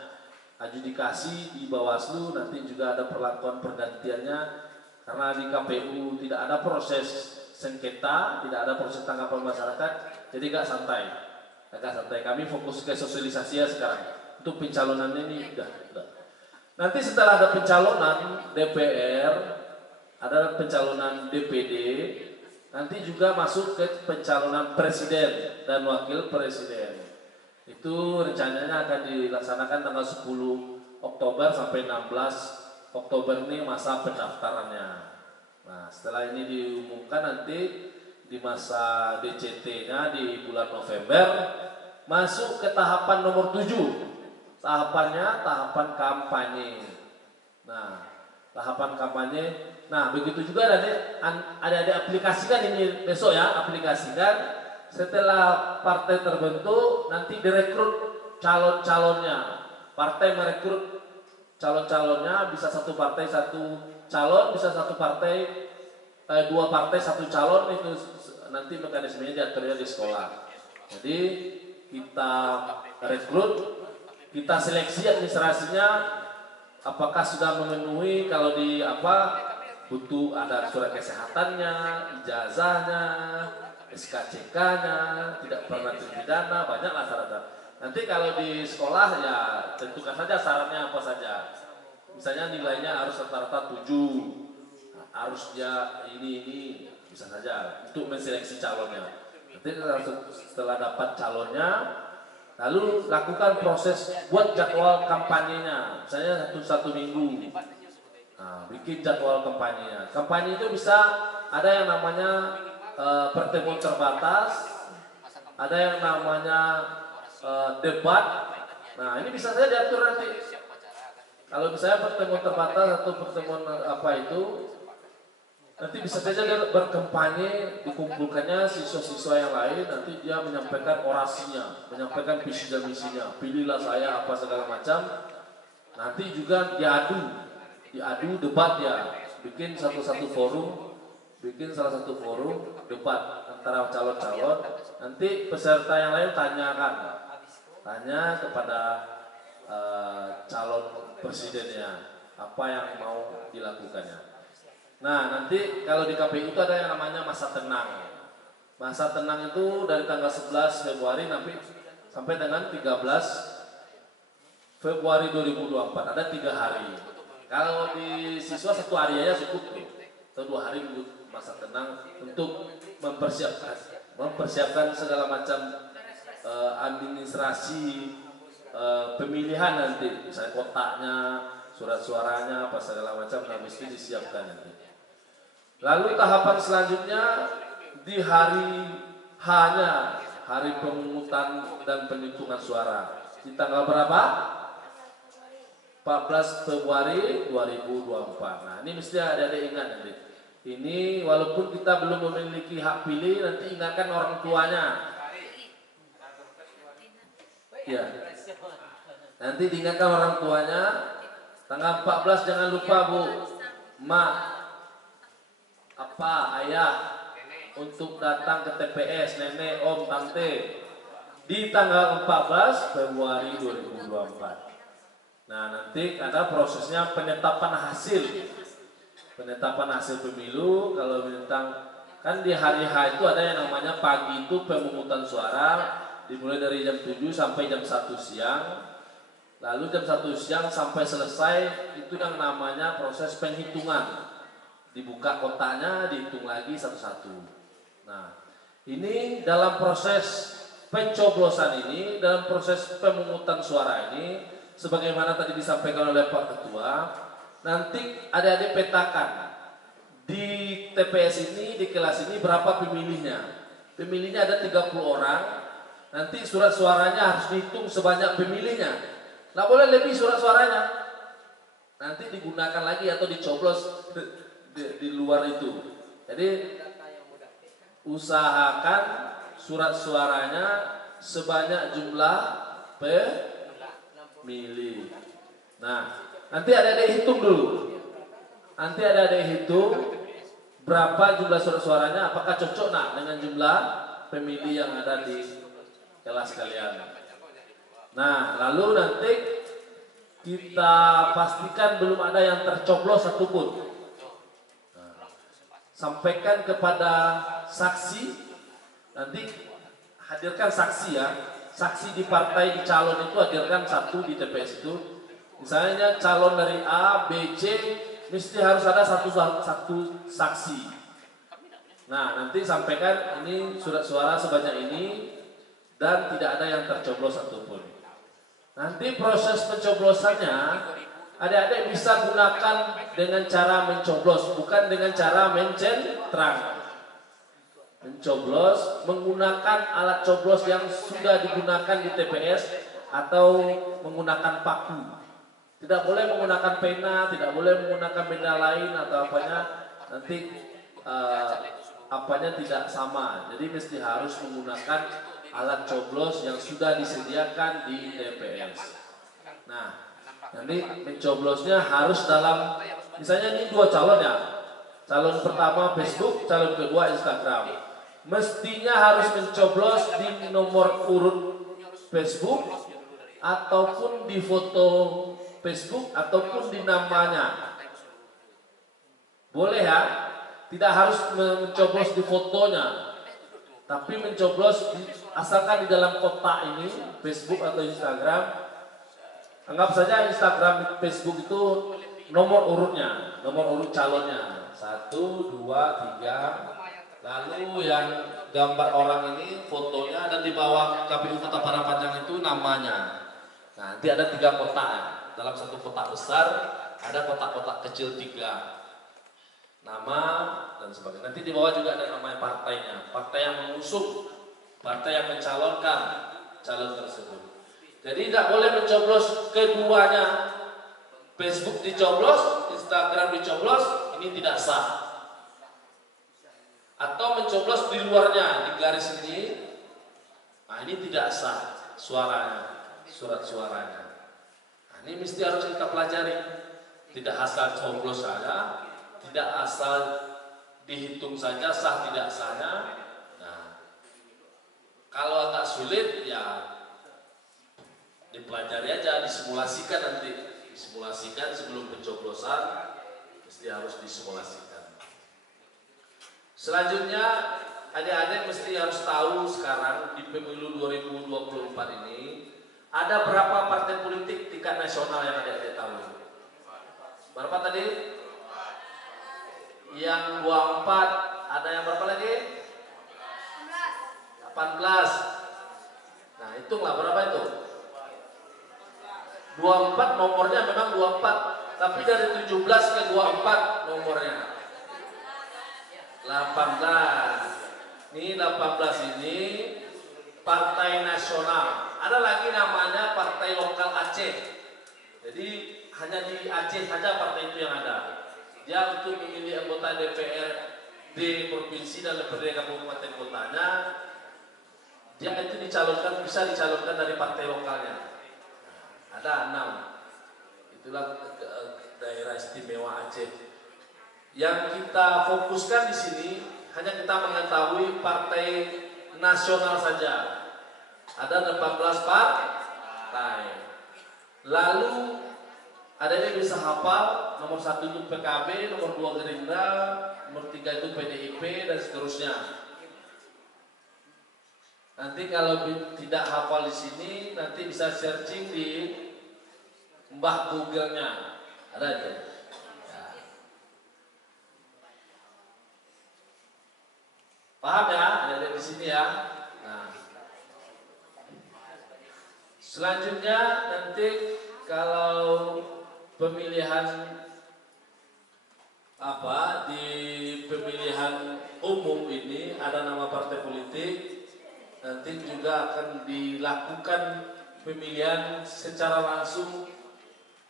Adjudikasi di Bawaslu, nanti juga ada perlakuan pergantiannya karena di KPU tidak ada proses sengketa, tidak ada proses tanggapan masyarakat, jadi agak santai. Kami fokus ke sosialisasi ya sekarang. Untuk pencalonan ini udah. Nanti setelah ada pencalonan DPR, ada pencalonan DPD, nanti juga masuk ke pencalonan presiden dan wakil presiden. Itu rencananya akan dilaksanakan tanggal 10 Oktober sampai 16 Oktober ini masa pendaftarannya. Nah, setelah ini diumumkan nanti di masa DCT-nya di bulan November masuk ke tahapan nomor 7. Tahapannya tahapan kampanye. Nah, tahapan kampanye. Nah, begitu juga ada aplikasikan ini besok ya, aplikasikan. Setelah partai terbentuk, nanti direkrut calon-calonnya. Partai merekrut calon-calonnya bisa satu partai satu calon, bisa satu partai dua partai satu calon, itu nanti mekanismenya diaturnya di sekolah. Jadi kita rekrut, kita seleksi administrasinya apakah sudah memenuhi, kalau di butuh ada surat kesehatannya, ijazahnya, SKCK-nya, tidak pernah terpidana, banyaklah syarat. Nanti kalau di sekolah ya tentukan saja syaratnya apa saja. Misalnya nilainya harus rata-rata 7, harus dia ini bisa saja untuk menseleksi calonnya. Nanti setelah dapat calonnya, lalu lakukan proses buat jadwal kampanyenya, misalnya satu minggu. Nah, bikin jadwal kampanyenya. Kampanye itu bisa ada yang namanya pertemuan terbatas, ada yang namanya debat. Nah, ini bisa saja diatur nanti. Kalau misalnya pertemuan terbatas atau pertemuan itu, nanti bisa saja dia berkampanye, dikumpulkannya siswa-siswa yang lain, nanti dia menyampaikan orasinya, menyampaikan visi dan misinya, pilihlah saya apa segala macam. Nanti juga diadu debat ya, bikin salah satu forum debat antara calon-calon. Nanti peserta yang lain tanya kepada calon presidennya apa yang mau dilakukannya. Nah, nanti kalau di KPU itu ada yang namanya masa tenang. Masa tenang itu dari tanggal 11 Februari sampai dengan 13 Februari 2024. Ada 3 hari. Kalau di siswa 1 hari aja cukup tuh. Atau 2 hari untuk masa tenang untuk mempersiapkan segala macam administrasi pemilihan nanti. Misalnya kotaknya, surat suaranya, apa segala macam, habis itu disiapkan nanti. Lalu tahapan selanjutnya di hari H-nya, hari pemungutan dan penghitungan suara. Di tanggal berapa? 14 Februari 2024. Nah, ini mesti ada ingat nanti. Ini walaupun kita belum memiliki hak pilih, nanti ingatkan orang tuanya. Ya. Nanti diingatkan orang tuanya. Tanggal 14 jangan lupa Bu, Mak, ayah untuk datang ke TPS, nenek, om, tante di tanggal 14 Februari 2024. Nah, nanti ada prosesnya penetapan hasil pemilu. Kalau kan di hari H itu ada yang namanya pagi itu pemungutan suara, dimulai dari jam 7 sampai jam 1 siang. Lalu jam 1 siang sampai selesai itu yang namanya proses penghitungan. Dibuka kotaknya, dihitung lagi satu-satu. Nah, ini dalam proses pencoblosan ini, dalam proses pemungutan suara ini, sebagaimana tadi disampaikan oleh Pak Ketua, nanti adik-adik petakan di TPS ini, di kelas ini berapa pemilihnya. Pemilihnya ada 30 orang, nanti surat suaranya harus dihitung sebanyak pemilihnya. Nggak boleh lebih surat suaranya. Nanti digunakan lagi atau dicoblos di luar itu. Jadi usahakan surat suaranya sebanyak jumlah pemilih. Nah, nanti ada hitung dulu. Nanti ada hitung berapa jumlah surat suaranya, apakah cocok dengan jumlah pemilih yang ada di kelas kalian. Nah, lalu nanti kita pastikan belum ada yang tercoblos satupun. Sampaikan kepada saksi, nanti hadirkan saksi ya, saksi di partai di calon itu hadirkan 1 di TPS itu. Misalnya calon dari A, B, C, mesti harus ada satu saksi. Nah, nanti sampaikan ini surat suara sebanyak ini dan tidak ada yang tercoblos satupun. Nanti proses pencoblosannya adik-adik bisa gunakan dengan cara mencoblos, bukan dengan cara mencentrang. Mencoblos menggunakan alat coblos yang sudah digunakan di TPS atau menggunakan paku. Tidak boleh menggunakan pena, tidak boleh menggunakan benda lain atau apanya, nanti apanya tidak sama. Jadi mesti harus menggunakan alat coblos yang sudah disediakan di TPS. Nah, Jadi mencoblosnya harus dalam, misalnya ini 2 calon ya. Calon pertama Facebook, calon kedua Instagram. Mestinya harus mencoblos di nomor urut Facebook ataupun di foto Facebook ataupun di namanya. Boleh ya? Tidak harus mencoblos di fotonya, tapi mencoblos asalkan di dalam kotak ini Facebook atau Instagram. Anggap saja Instagram, Facebook itu nomor urutnya, nomor urut calonnya 1, 2, 3. Lalu yang gambar orang ini fotonya, dan di bawah KPU Kota Parapanjang itu namanya. Nah, nanti ada 3 kotak ya. Dalam satu kotak besar ada kotak-kotak kecil 3. Nama dan sebagainya. Nanti di bawah juga ada namanya partainya, partai yang mengusung, partai yang mencalonkan calon tersebut. Jadi tidak boleh mencoblos keduanya. Facebook dicoblos, Instagram dicoblos, ini tidak sah. Atau mencoblos di luarnya, di garis ini, nah ini tidak sah suaranya, surat suaranya. Nah, ini mesti harus kita pelajari. Tidak asal coblos saja, tidak asal dihitung saja sah tidak sahnya. Nah, kalau agak sulit ya dipelajari aja, disimulasikan nanti. Disimulasikan sebelum pencoblosan, mesti harus disimulasikan. Selanjutnya, adik-adik mesti harus tahu sekarang di pemilu 2024 ini ada berapa partai politik tingkat nasional yang adik-adik tahu? Berapa tadi? Yang 24, ada yang berapa lagi? 18. Nah, hitunglah berapa itu? 24 nomornya memang 24, tapi dari 17 ke 24 nomornya 18. Ini 18 ini partai nasional. Ada lagi namanya partai lokal Aceh. Jadi hanya di Aceh saja partai itu yang ada. Dia untuk memilih anggota DPRD provinsi dan DPRD kabupaten kotanya, dia itu dicalonkan, bisa dicalonkan dari partai lokalnya. Ada 6. Itulah daerah istimewa Aceh. Yang kita fokuskan di sini hanya kita mengetahui partai nasional saja. Ada 18 partai. Lalu adanya bisa hafal, nomor 1 itu PKB, nomor 2 Gerindra, nomor 3 itu PDIP dan seterusnya. Nanti kalau tidak hafal di sini, nanti bisa searching di Mbah Google-nya. Ada itu. Ya. Paham ya? Ada di sini ya. Nah. Selanjutnya nanti kalau pemilihan di pemilihan umum ini ada nama partai politik, nanti juga akan dilakukan pemilihan secara langsung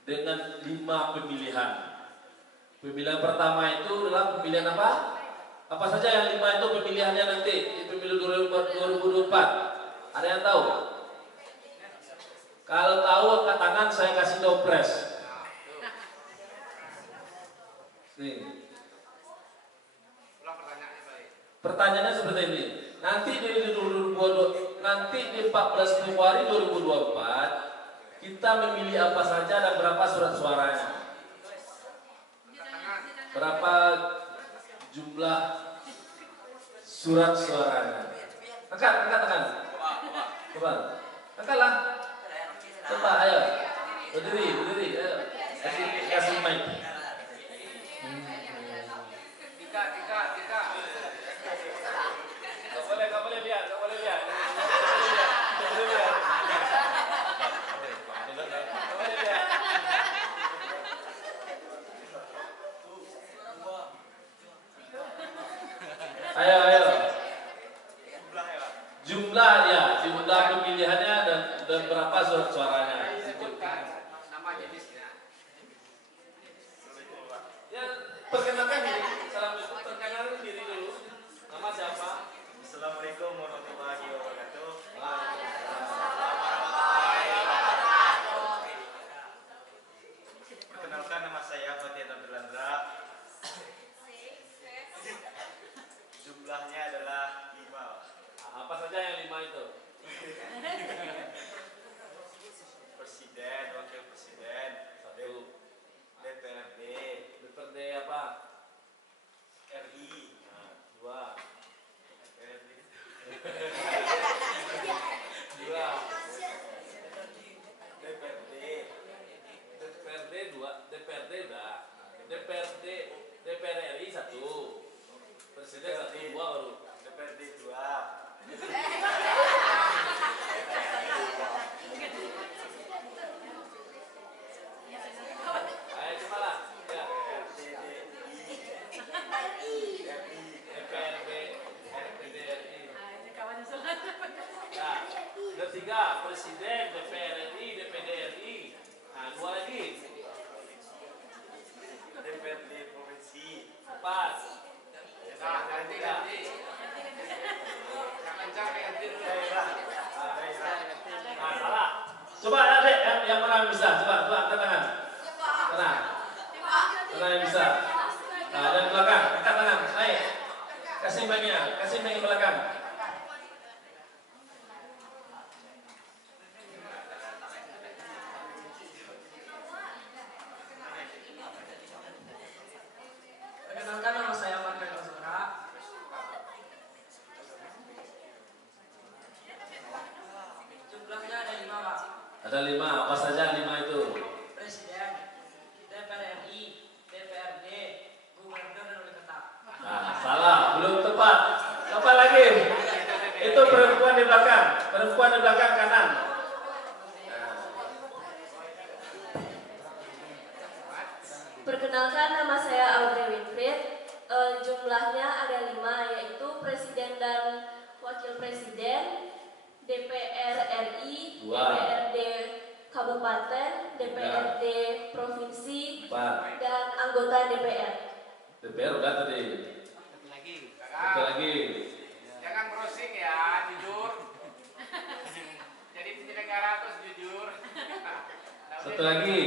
dengan 5 pemilihan. Pemilihan pertama itu adalah pemilihan apa? Apa saja yang 5 itu pemilihannya nanti di pemilu 2024? Ada yang tahu? Kalau tahu angkat tangan, saya kasih dopres. Nih. Pertanyaannya seperti ini. Nanti di 14 Februari 2024 kita memilih apa saja dan berapa surat suaranya? Berapa jumlah surat suaranya? Angkat tangan. Coba. Angkatlah. Coba, ayo. Berdiri, ayo. Kasih mic. Tika. Gak boleh lihat. Ayo. Jumlah pemilihannya dan berapa surat suaranya. Nama jenisnya. Ya, perkenalkan diri. Assalamualaikum, perkenalkan diri dulu. Nama siapa? Assalamualaikum warahmatullahi wabarakatuh. saja yang 5 itu? Presiden, wakil presiden, 1. DPRD, DPRD apa? RI, Nah, 2. DPRD, 2. DPRD, DPRD 2. DPRD udah. DPR RI 1. Presiden 1, 2 baru. DPRD 2, Ayo cepatlah. Ya. DPRD RI. Nah, ketiga presiden DPR RI, DPD RI. Nah, 2 lagi. DPRD provinsi, 4. Nah, ganti. daerah, Nah, salah. Coba adik yang mana yang bisa? Coba angkat tangan. Mana? Mana yang bisa? Nah, dan belakang, angkat tangan, naik. Kasih mic belakang. Perkenalkan, nama saya Markel Ozora. Jumlahnya ada 5, Pak. Ada 5, apa saja 5 itu? Presiden, DPR RI, DPRD, Gubernur dan Wali Kota. Nah, salah, belum tepat. Apa lagi? Itu perempuan di belakang kanan. Perkenalkan, nama saya Audrey Winfried. Jumlahnya ada 5, yaitu presiden dan wakil presiden, DPR RI, 2. DPRD Kabupaten, DPRD Provinsi, 4. dan anggota DPR. DPR udah tadi. Satu lagi. Jangan browsing ya, jujur. Jadi penyelenggara terus jujur. Satu lagi.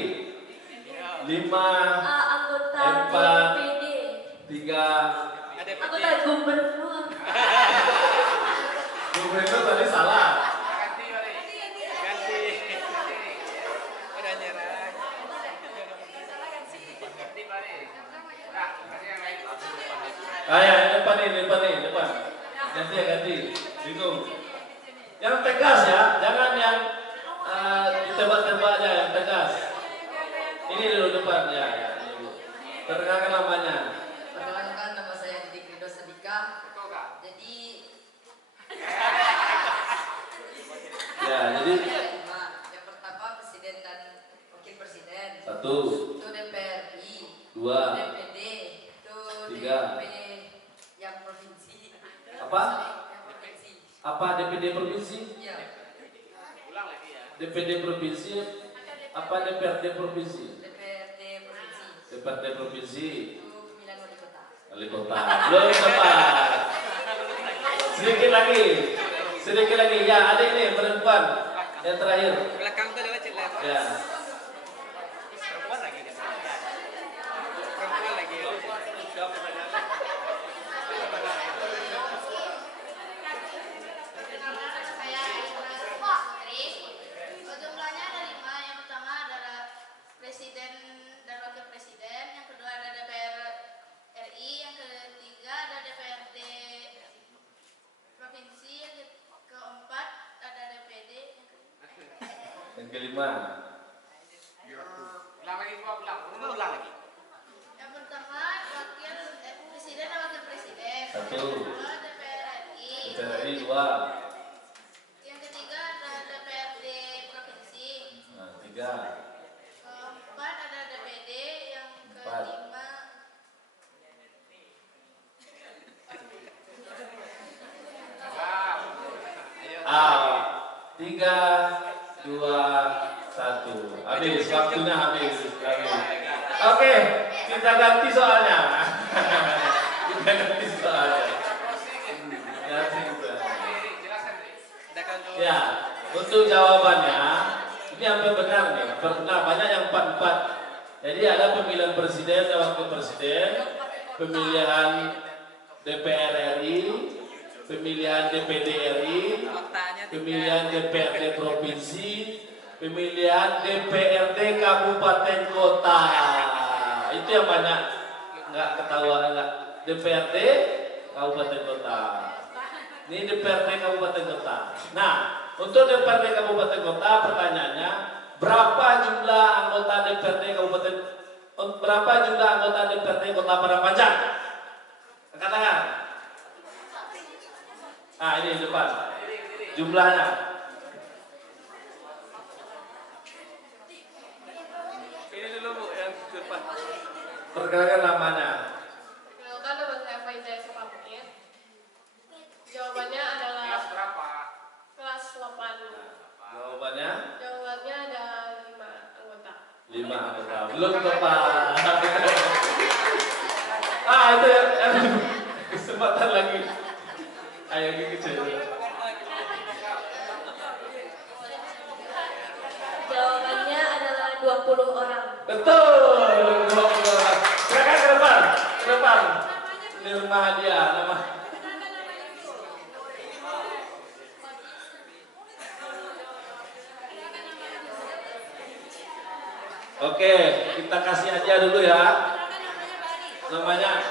5. Anggota 4. DPD, 3. anggota gubernur. Gubernur tadi salah. Ganti, Bari. Udah nyerah. Ganti, Bari. Nah, ganti yang lain. Ya, depan. Ganti. Bingung. Yang tegas ya, jangan yang ditebak-tebak aja, yang tegas. Ini dulu depan ya. Perkenalkan namanya. Perkenalkan, nama saya Didik Rido Sadika. Betul, Kak? Jadi Ya, jadi yang pertama presiden dan wakil presiden. 1, Itu DPR RI, 2. DPD, itu 3. DPD yang provinsi. Apa? Yang provinsi. Apa DPD provinsi? Iya. Ulang lagi ya. DPD provinsi. Apa DPRD provinsi? DPRD provinsi. DPRD provinsi. Itu pemilihan wali kota. Wali kota. Belum tepat. Sedikit lagi. Ya, ada ini perempuan yang terakhir. Belakang tuh lewat celah. Ya. Perempuan lagi kan? Perempuan lagi. Saya Putri. Jumlahnya ada 5. Yang pertama adalah presiden dan wakil presiden. Yang kedua ada DPR RI. Yang ketiga ada DPRD provinsi. Yang keempat ada DPD. Yang kelima. Ulang lagi, Pak. Ulang lagi. Yang pertama presiden dan wakil presiden. 1. Yang kedua DPR RI. DPRD 2. Yang ketiga ada DPRD provinsi. Nah, 3. Keempat ada DPD. Yang 4. kelima Ah, 3, 2, 1. Habis, waktunya habis. Oke, kita ganti soalnya. Ganti soalnya. Ya, untuk jawabannya ini hampir benar nih. Benar, banyak yang 4-4. Jadi ada pemilihan presiden dan wakil presiden, pemilihan DPR RI, pemilihan DPD RI, pemilihan DPRD provinsi, pemilihan DPRD kabupaten kota. Itu yang banyak nggak ketahuan, nggak DPRD kabupaten kota. Ini DPRD kabupaten kota. Nah, untuk DPRD kabupaten kota pertanyaannya, berapa jumlah anggota DPRD kabupaten, berapa jumlah anggota DPRD Kota Padang Panjang? Angkat tangan. Nah, ini depan. Jumlahnya. Ini dulu Bu yang depan. Perkenalkan namanya. Perkenalkan nama saya Faiza Esa Bukit. Jawabannya adalah Kelas berapa? kelas 8. Jawabannya Jawabannya ada 5 anggota. 5 anggota. Belum tepat. Itu yang kesempatan lagi. Ayo kecil. Jawabannya adalah 20 orang. Betul. 20 orang. Silakan ke depan. Ke depan. Nirma Hadiah nama. Oke, kita kasih aja dulu ya. Namanya.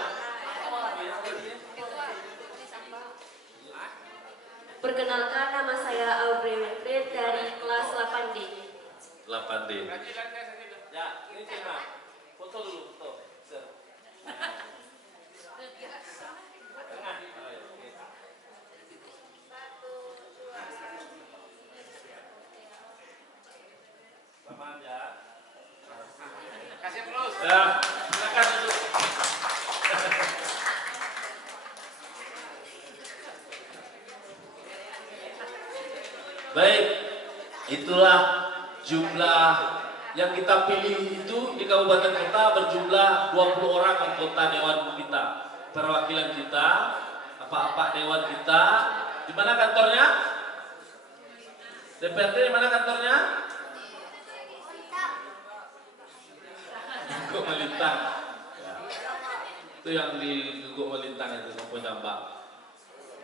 Perkenalkan nama saya Aubrey Wilfried dari kelas 8D. 8D. Ya, ini Cina. Foto dulu, foto. Tengah. Selamat ya. Kasih plus. Ya, silakan duduk. Baik, itulah jumlah yang kita pilih itu di kabupaten kota berjumlah 20 orang anggota dewan kita, perwakilan kita, apa-apa dewan kita. Di mana kantornya? DPRD di mana kantornya? Guguk Melintang. Ya. Itu yang di Guguk Melintang itu Kampung Dambak.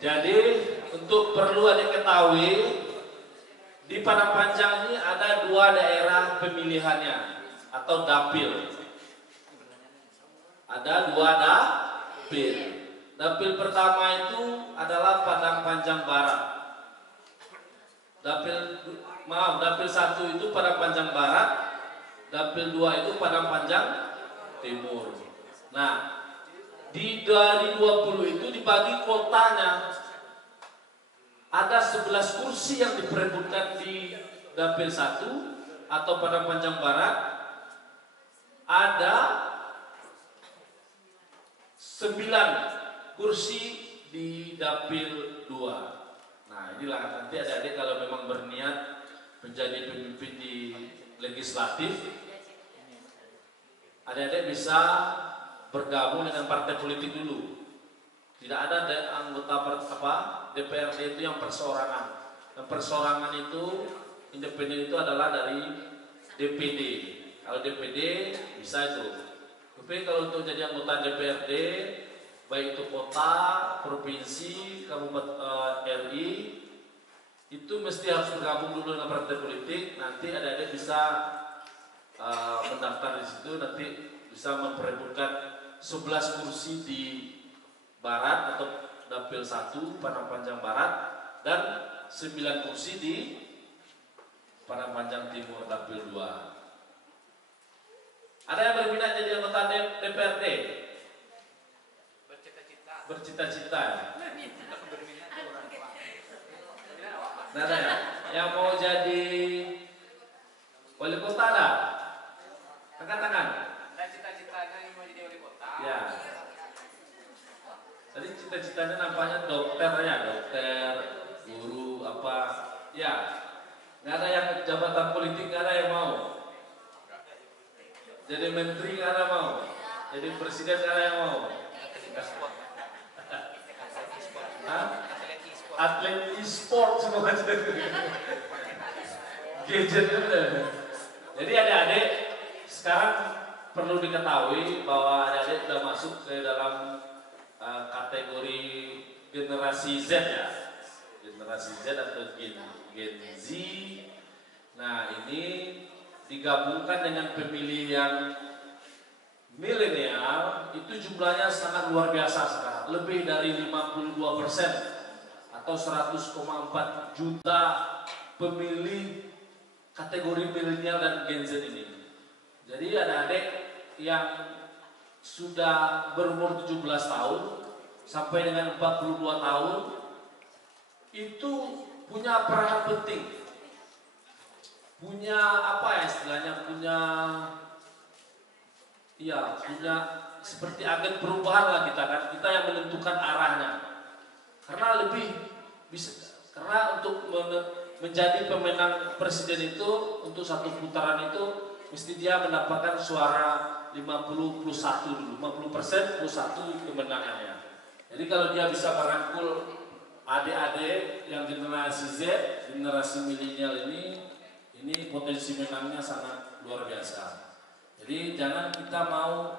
Jadi untuk perlu diketahui, di Padang Panjang ini ada 2 daerah pemilihannya atau dapil. Ada 2 dapil. Dapil pertama itu adalah Padang Panjang Barat. Dapil 1 itu Padang Panjang Barat. Dapil 2 itu Padang Panjang Timur. Nah, dari 20 itu dibagi kotanya. Ada 11 kursi yang diperebutkan di Dapil 1 atau Padang Panjang Barat. Ada 9 kursi di Dapil 2. Nah, inilah nanti adik-adik kalau memang berniat menjadi pemimpin di legislatif, adik-adik bisa bergabung dengan partai politik dulu. Tidak ada anggota DPRD itu yang perseorangan. Yang perseorangan itu independen itu adalah dari DPD. Kalau DPD bisa itu. Tapi kalau untuk jadi anggota DPRD, baik itu kota, provinsi, kabupaten RI, itu mesti harus bergabung dulu dengan partai politik. Nanti adik-adik bisa mendaftar di situ, nanti bisa memperebutkan 11 kursi di Barat atau Dapil 1 Padang Panjang Barat dan 9 kursi di Padang Panjang Timur Dapil 2. Ada yang berminat jadi anggota DPRD? Bercita-cita. Nah, ada ya? Yang mau jadi wali kota ada? Angkat tangan. Cita-citanya mau jadi wali kota. Ya. Tadi cita-citanya nampaknya dokter, guru, apa? Ya. Nggak ada yang jabatan politik, nggak ada yang mau. Jadi menteri nggak ada mau. Jadi presiden nggak ada yang mau. Hah? Atlet e-sport semua. Gadget udah. Jadi adik-adik sekarang perlu diketahui bahwa adik-adik sudah masuk ke dalam kategori generasi Z ya, generasi Z atau Gen Z. Nah ini digabungkan dengan pemilih yang milenial, itu jumlahnya sangat luar biasa sekarang, lebih dari 52% atau 100,4 juta pemilih kategori milenial dan Gen Z ini. Jadi adik-adik yang sudah berumur 17 tahun sampai dengan 42 tahun itu punya peranan penting, punya apa ya istilahnya, punya seperti agen perubahan lah kita kan, kita yang menentukan arahnya. Karena untuk menjadi pemenang presiden itu, untuk satu putaran itu mesti dia mendapatkan suara 50 plus 1 dulu, 50% plus 1 kemenangannya. Jadi kalau dia bisa merangkul adik-adik yang generasi Z, generasi milenial ini potensi menangnya sangat luar biasa. Jadi jangan kita mau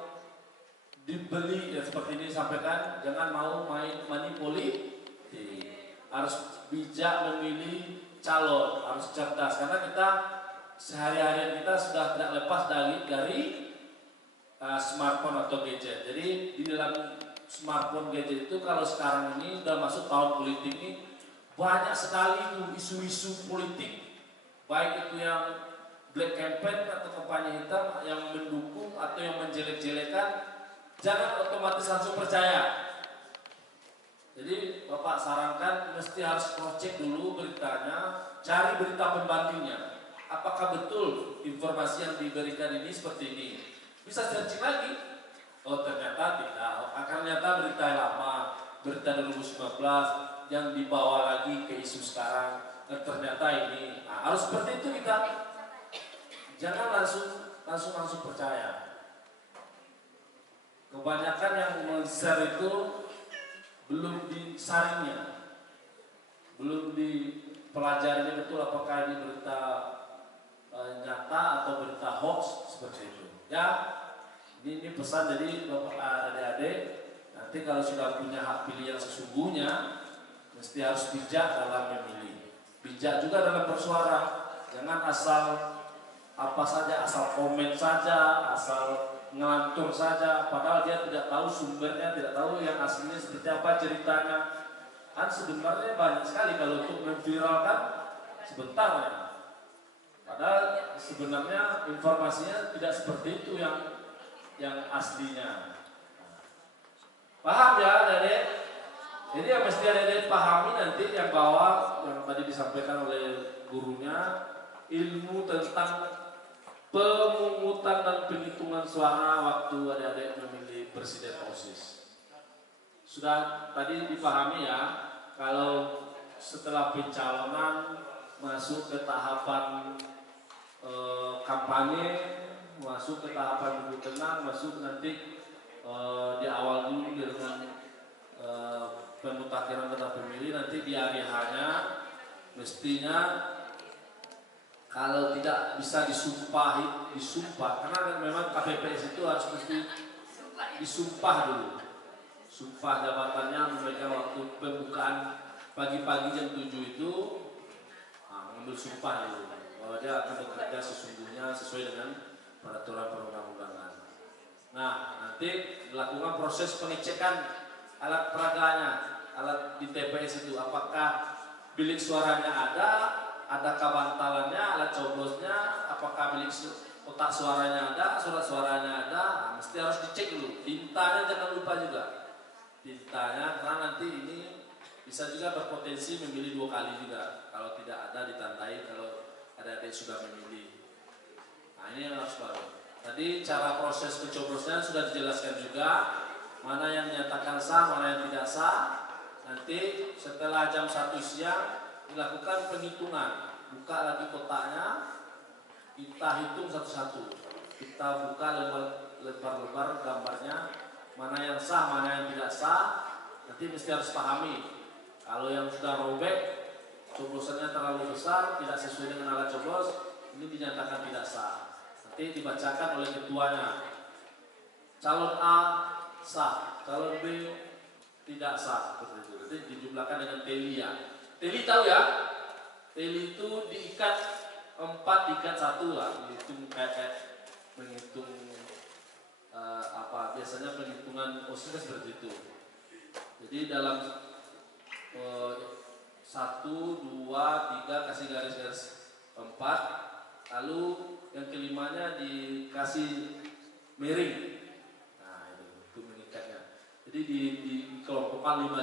dibeli ya, seperti ini sampaikan, jangan mau main manipuli, harus bijak memilih calon, harus cerdas, karena kita sehari-hari kita sudah tidak lepas dari smartphone atau gadget. Jadi di dalam smartphone gadget itu kalau sekarang ini udah masuk tahun politik ini, banyak sekali isu-isu politik, baik itu yang black campaign atau kampanye hitam yang mendukung atau yang menjelek-jelekan, jangan otomatis langsung percaya. Jadi Bapak sarankan mesti harus cross-check dulu beritanya, cari berita pembandingnya. Apakah betul informasi yang diberikan ini seperti ini? Bisa searching lagi. Oh ternyata tidak, ternyata berita lama, berita 2019 yang dibawa lagi ke isu sekarang, ternyata ini. Nah, harus seperti itu kita. Jangan langsung percaya. Kebanyakan yang men-share itu belum disaringnya, belum dipelajarinya betul apakah ini berita nyata atau berita hoax seperti itu. Ya, ini pesan dari Bapak adik-adik. Nanti kalau sudah punya hak pilih yang sesungguhnya, mesti harus bijak dalam memilih, bijak juga dalam bersuara. Jangan asal apa saja, asal komen saja, asal ngelantur saja, padahal dia tidak tahu sumbernya, tidak tahu yang aslinya seperti apa ceritanya. Kan sebenarnya banyak sekali kalau untuk memviralkan sebentar ya. Padahal sebenarnya informasinya tidak seperti itu yang aslinya. Paham ya adik-adik? Jadi yang mesti adik-adik pahami nanti yang bawah yang tadi disampaikan oleh gurunya, ilmu tentang pemungutan dan penghitungan suara waktu adik-adik memilih presiden OSIS. Sudah tadi dipahami ya, kalau setelah pencalonan masuk ke tahapan kampanye, masuk ke tahapan duduk tenang, masuk nanti di awal dulu dengan pemutakhiran data pemilih, nanti di hari hanya mestinya kalau tidak bisa disumpah, karena memang KPPS itu harus mesti disumpah dulu. Sumpah jabatannya memegang waktu pembukaan pagi-pagi jam 7 itu, mengambil sumpah dulu bahwa dia akan bekerja sesungguhnya sesuai dengan peraturan perundang-undangan. Nah, nanti dilakukan proses pengecekan alat peraganya, alat di TPS itu, apakah bilik suaranya adakah bantalannya, alat coblosnya, apakah bilik kotak suaranya ada, surat suaranya ada. Nah, mesti harus dicek dulu. Tintanya jangan lupa juga. Tintanya, karena nanti ini bisa juga berpotensi memilih 2 kali juga. Kalau tidak ada ditandai, kalau adik-adik sudah memilih. Nah, ini yang harus baru. Tadi cara proses pencoblosnya sudah dijelaskan juga, mana yang dinyatakan sah, mana yang tidak sah. Nanti setelah jam 1 siang dilakukan penghitungan, buka lagi kotaknya, kita hitung satu-satu, kita buka lebar-lebar gambarnya, mana yang sah, mana yang tidak sah. Nanti mesti harus pahami, kalau yang sudah robek, coblosannya terlalu besar, tidak sesuai dengan alat coblos, ini dinyatakan tidak sah. Nanti dibacakan oleh ketuanya, calon A sah, calon B tidak sah, seperti itu. berarti dijumlahkan dengan teli ya. Teli tahu ya? Teli itu diikat 4 diikat 1 lah, dihitung kayak menghitung biasanya penghitungan OSIS seperti itu. Jadi dalam 1, 2, 3 kasih garis-garis 4, lalu yang kelimanya dikasih miring. Nah itu mengikatnya. Jadi di kelompokkan 5,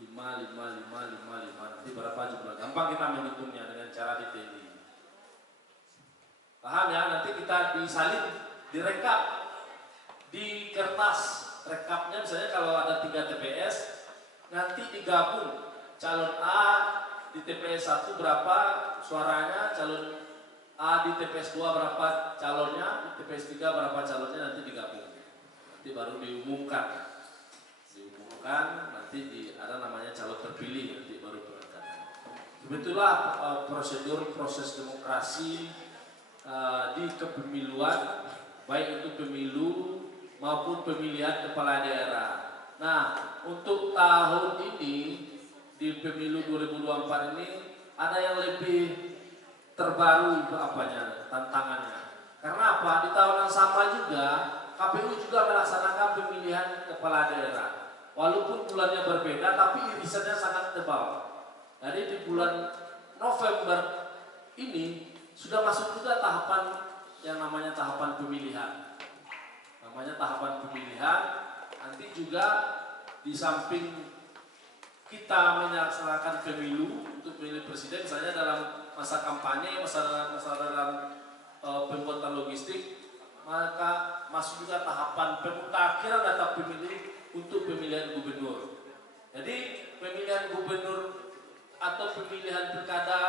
5, nanti berapa jumlah. Gampang kita menghitungnya dengan cara diteli. Paham ya? Nanti kita disalin, direkap di kertas. Rekapnya misalnya kalau ada 3 TPS, nanti digabung calon A di TPS 1 berapa suaranya, calon A di TPS 2 berapa calonnya, di TPS 3 berapa calonnya, nanti digabung. Nanti baru diumumkan. Nanti ada namanya calon terpilih, nanti baru berangkat. Begitulah prosedur proses demokrasi di kepemiluan, baik itu pemilu maupun pemilihan kepala daerah. Nah, untuk tahun ini di pemilu 2024 ini ada yang lebih terbaru tantangannya. Karena apa? Di tahun yang sama juga KPU juga melaksanakan pemilihan kepala daerah. Walaupun bulannya berbeda, tapi irisannya sangat tebal. Jadi di bulan November ini sudah masuk juga tahapan yang namanya tahapan pemilihan. Nanti juga di samping kita melaksanakan pemilu untuk memilih presiden, misalnya dalam masa kampanye, masa dalam pembuatan logistik, maka masuk juga tahapan pemutakhiran data pemilih untuk pemilihan gubernur. Jadi pemilihan gubernur atau pemilihan pilkada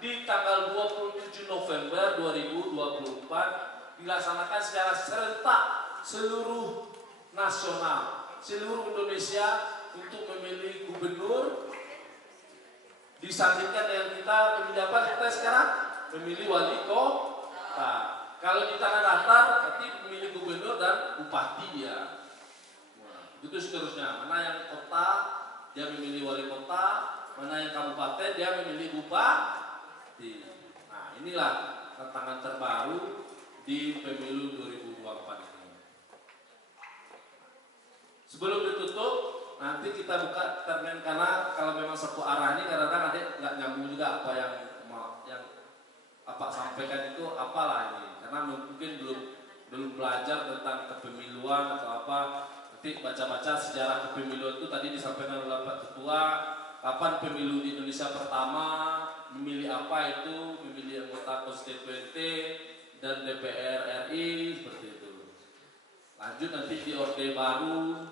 di tanggal 27 November 2024 dilaksanakan secara serentak seluruh nasional, seluruh Indonesia untuk memilih gubernur. Disandingkan dengan kita memilih apa kita sekarang? Memilih wali kota. Kalau di tanah datar nanti memilih gubernur dan bupati dia. Itu seterusnya. Mana yang kota dia memilih wali kota, mana yang kabupaten dia memilih bupati. Nah, inilah tantangan terbaru di pemilu 2024 ini. Sebelum ditutup, nanti kita buka termen, karena kalau memang satu arah ini kadang-kadang adik nggak nyambung juga apa yang apa sampaikan itu apalah ini, karena mungkin belum belajar tentang kepemiluan atau apa. Nanti baca-baca sejarah kepemiluan itu tadi disampaikan oleh Pak Ketua, kapan pemilu di Indonesia pertama, memilih apa itu, memilih anggota konstituente dan DPR RI seperti itu. Lanjut nanti di Orde Baru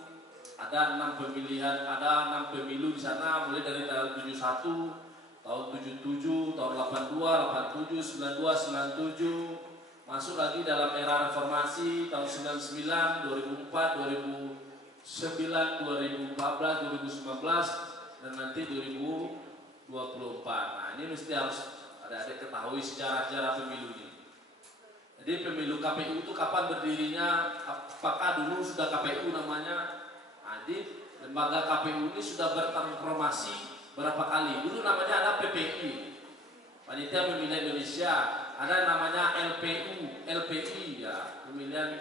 ada 6 pemilihan, ada 6 pemilu di sana, mulai dari tahun 71, tahun 77, tahun 82, 87, 92, 97, masuk lagi dalam era reformasi tahun 99, 2004, 2009, 2014, 2019 dan nanti 2024. Nah, ini mesti harus adik-adik ketahui sejarah-sejarah pemilu ini. Jadi pemilu KPU itu kapan berdirinya? Apakah dulu sudah KPU namanya? Jadi lembaga KPU ini sudah bertransformasi berapa kali. Dulu namanya ada PPI, Panitia Pemilihan Indonesia. Ada namanya LPI ya, Pemilihan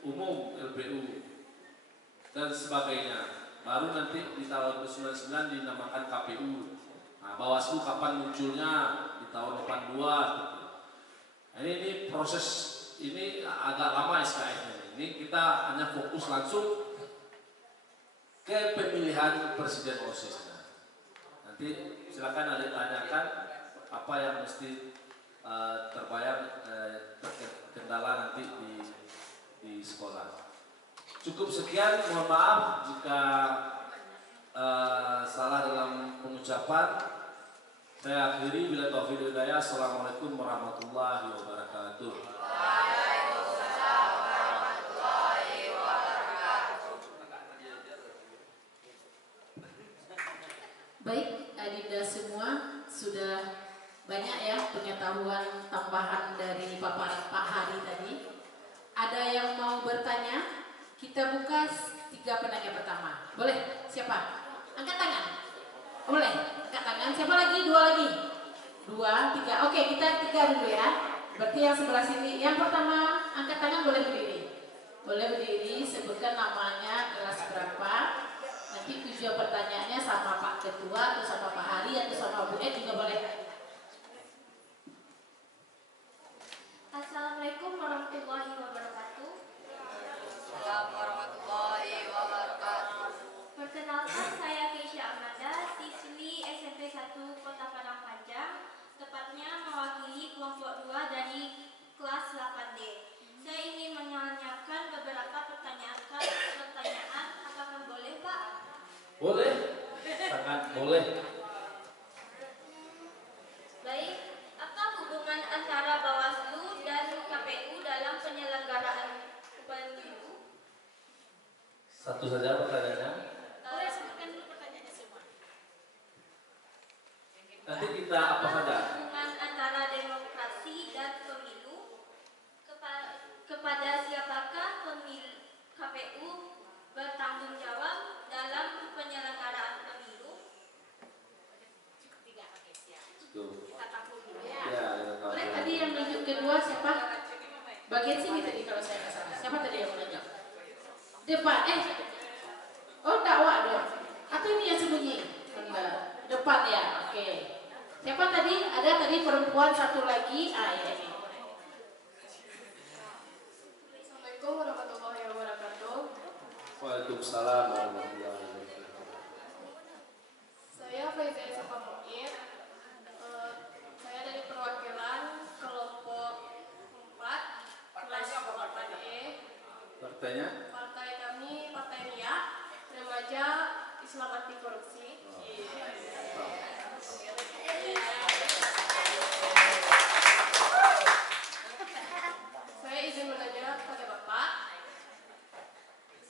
Umum LPU dan sebagainya. Baru nanti di tahun 99 dinamakan KPU. Nah, Bawaslu kapan munculnya? Di tahun 82. Nah, ini proses ini agak lama SKS-nya. Ini kita hanya fokus langsung ke pemilihan presiden OSIS-nya. Nanti silakan ada tanyakan apa yang mesti terbayang kendala nanti di sekolah. Cukup sekian, mohon maaf jika salah dalam pengucapan. Saya akhiri, bila taufiq wal hidayah. Assalamualaikum warahmatullahi wabarakatuh. Baik, adinda semua, sudah banyak ya pengetahuan tambahan dari paparan Pak Hari tadi. Ada yang mau bertanya? Kita buka 3 penanya pertama. Boleh? Siapa? Angkat tangan. 2, 3. Oke, kita 3 dulu ya. Berarti yang sebelah sini. Yang pertama, angkat tangan boleh berdiri. Boleh berdiri, sebutkan namanya, kelas berapa. Nanti tujuan pertanyaannya sama Pak Ketua atau sama Pak Hari atau sama Bu Ed juga boleh. Assalamualaikum warahmatullahi wabarakatuh. Assalamualaikum warahmatullahi wabarakatuh. Perkenalkan, saya Keisha Amanda, siswi SMP 1 Kota Padang Panjang, tepatnya mewakili kelompok 2 dari kelas 8D. Saya ingin menanyakan beberapa pertanyaan. Apakah boleh, Pak? Boleh, sangat boleh. Baik, apa hubungan antara Bawaslu dan KPU dalam penyelenggaraan pemilu? Satu saja pertanyaannya. Boleh sebutkan dulu pertanyaannya semua. Nanti kita apa saja? Hubungan antara demokrasi dan pemilu, kepada siapakah KPU bertanggung jawab dalam penyelenggaraan pemilu? Tiga, oke siap. Tuh. Kita tampung dulu ya. Ya, kita tahu. Boleh tadi yang menunjuk kedua siapa? Bagian sini tadi kalau saya nggak salah. Siapa tadi yang menunjuk? Depan, oh dakwah dong. Atau ini yang sembunyi? Enggak. Depan ya, oke. Siapa tadi? Ada tadi perempuan satu lagi. Ah ya ini. Assalamualaikum warahmatullahi wabarakatuh. Waalaikumsalam warahmatullahi wabarakatuh. Saya Faiza Esa Pamuir. Saya dari perwakilan kelompok 4 kelas 8E. Partainya? Partai kami Partai RIA, Remaja Islam Anti Korupsi. Saya izin menanya kepada Bapak,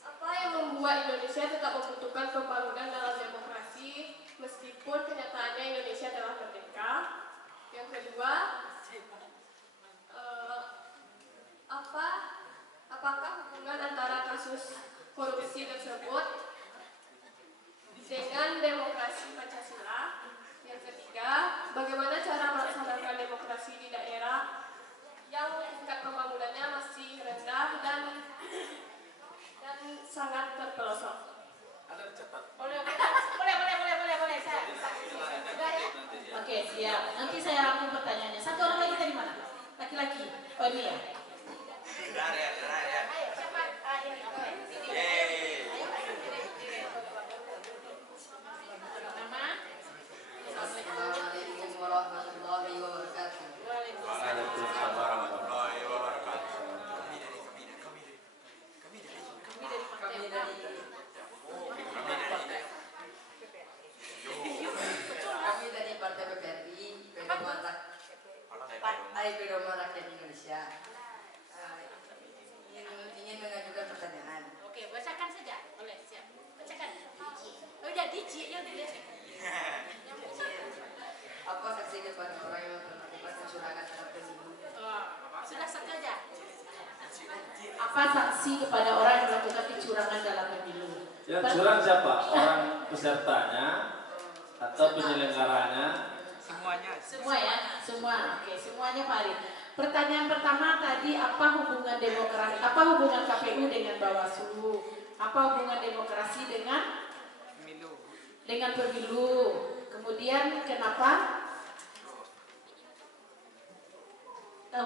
apa yang membuat Indonesia tetap membutuhkan pembangunan dalam demokrasi meskipun kenyataannya Indonesia telah merdeka? Yang kedua, apakah hubungan antara kasus korupsi tersebut dengan demokrasi Pancasila? Yang ketiga, bagaimana cara melaksanakan demokrasi di daerah yang tingkat pembangunannya masih rendah dan sangat terpelosok? Boleh. Oke, siap. Nanti saya rangkum pertanyaannya. Satu orang lagi dari mana? Laki-laki. Oh ini ya. Ayo, siapa? Nama? Assalamualaikum warahmatullahi wabarakatuh. Waalaikumsalam warahmatullahi wabarakatuh. Kami dari Partai PPRI, Partai Pedoman Rakyat Indonesia. Ingin mengajukan pertanyaan. Oke, bacakan saja. Boleh, siap. Bacakan. Oh, udah dici, ya udah. Apa saksi kepada orang yang melakukan kecurangan dalam pemilu? Sudah satu aja. Apa saksi kepada orang yang melakukan kecurangan dalam pemilu? Yang curang siapa? Orang pesertanya atau penyelenggaranya? Semua ya, semua. Oke, semuanya Pak Ari. Pertanyaan pertama tadi, apa hubungan demokrasi? Apa hubungan KPU dengan Bawaslu? Apa hubungan demokrasi dengan pemilu? Kemudian kenapa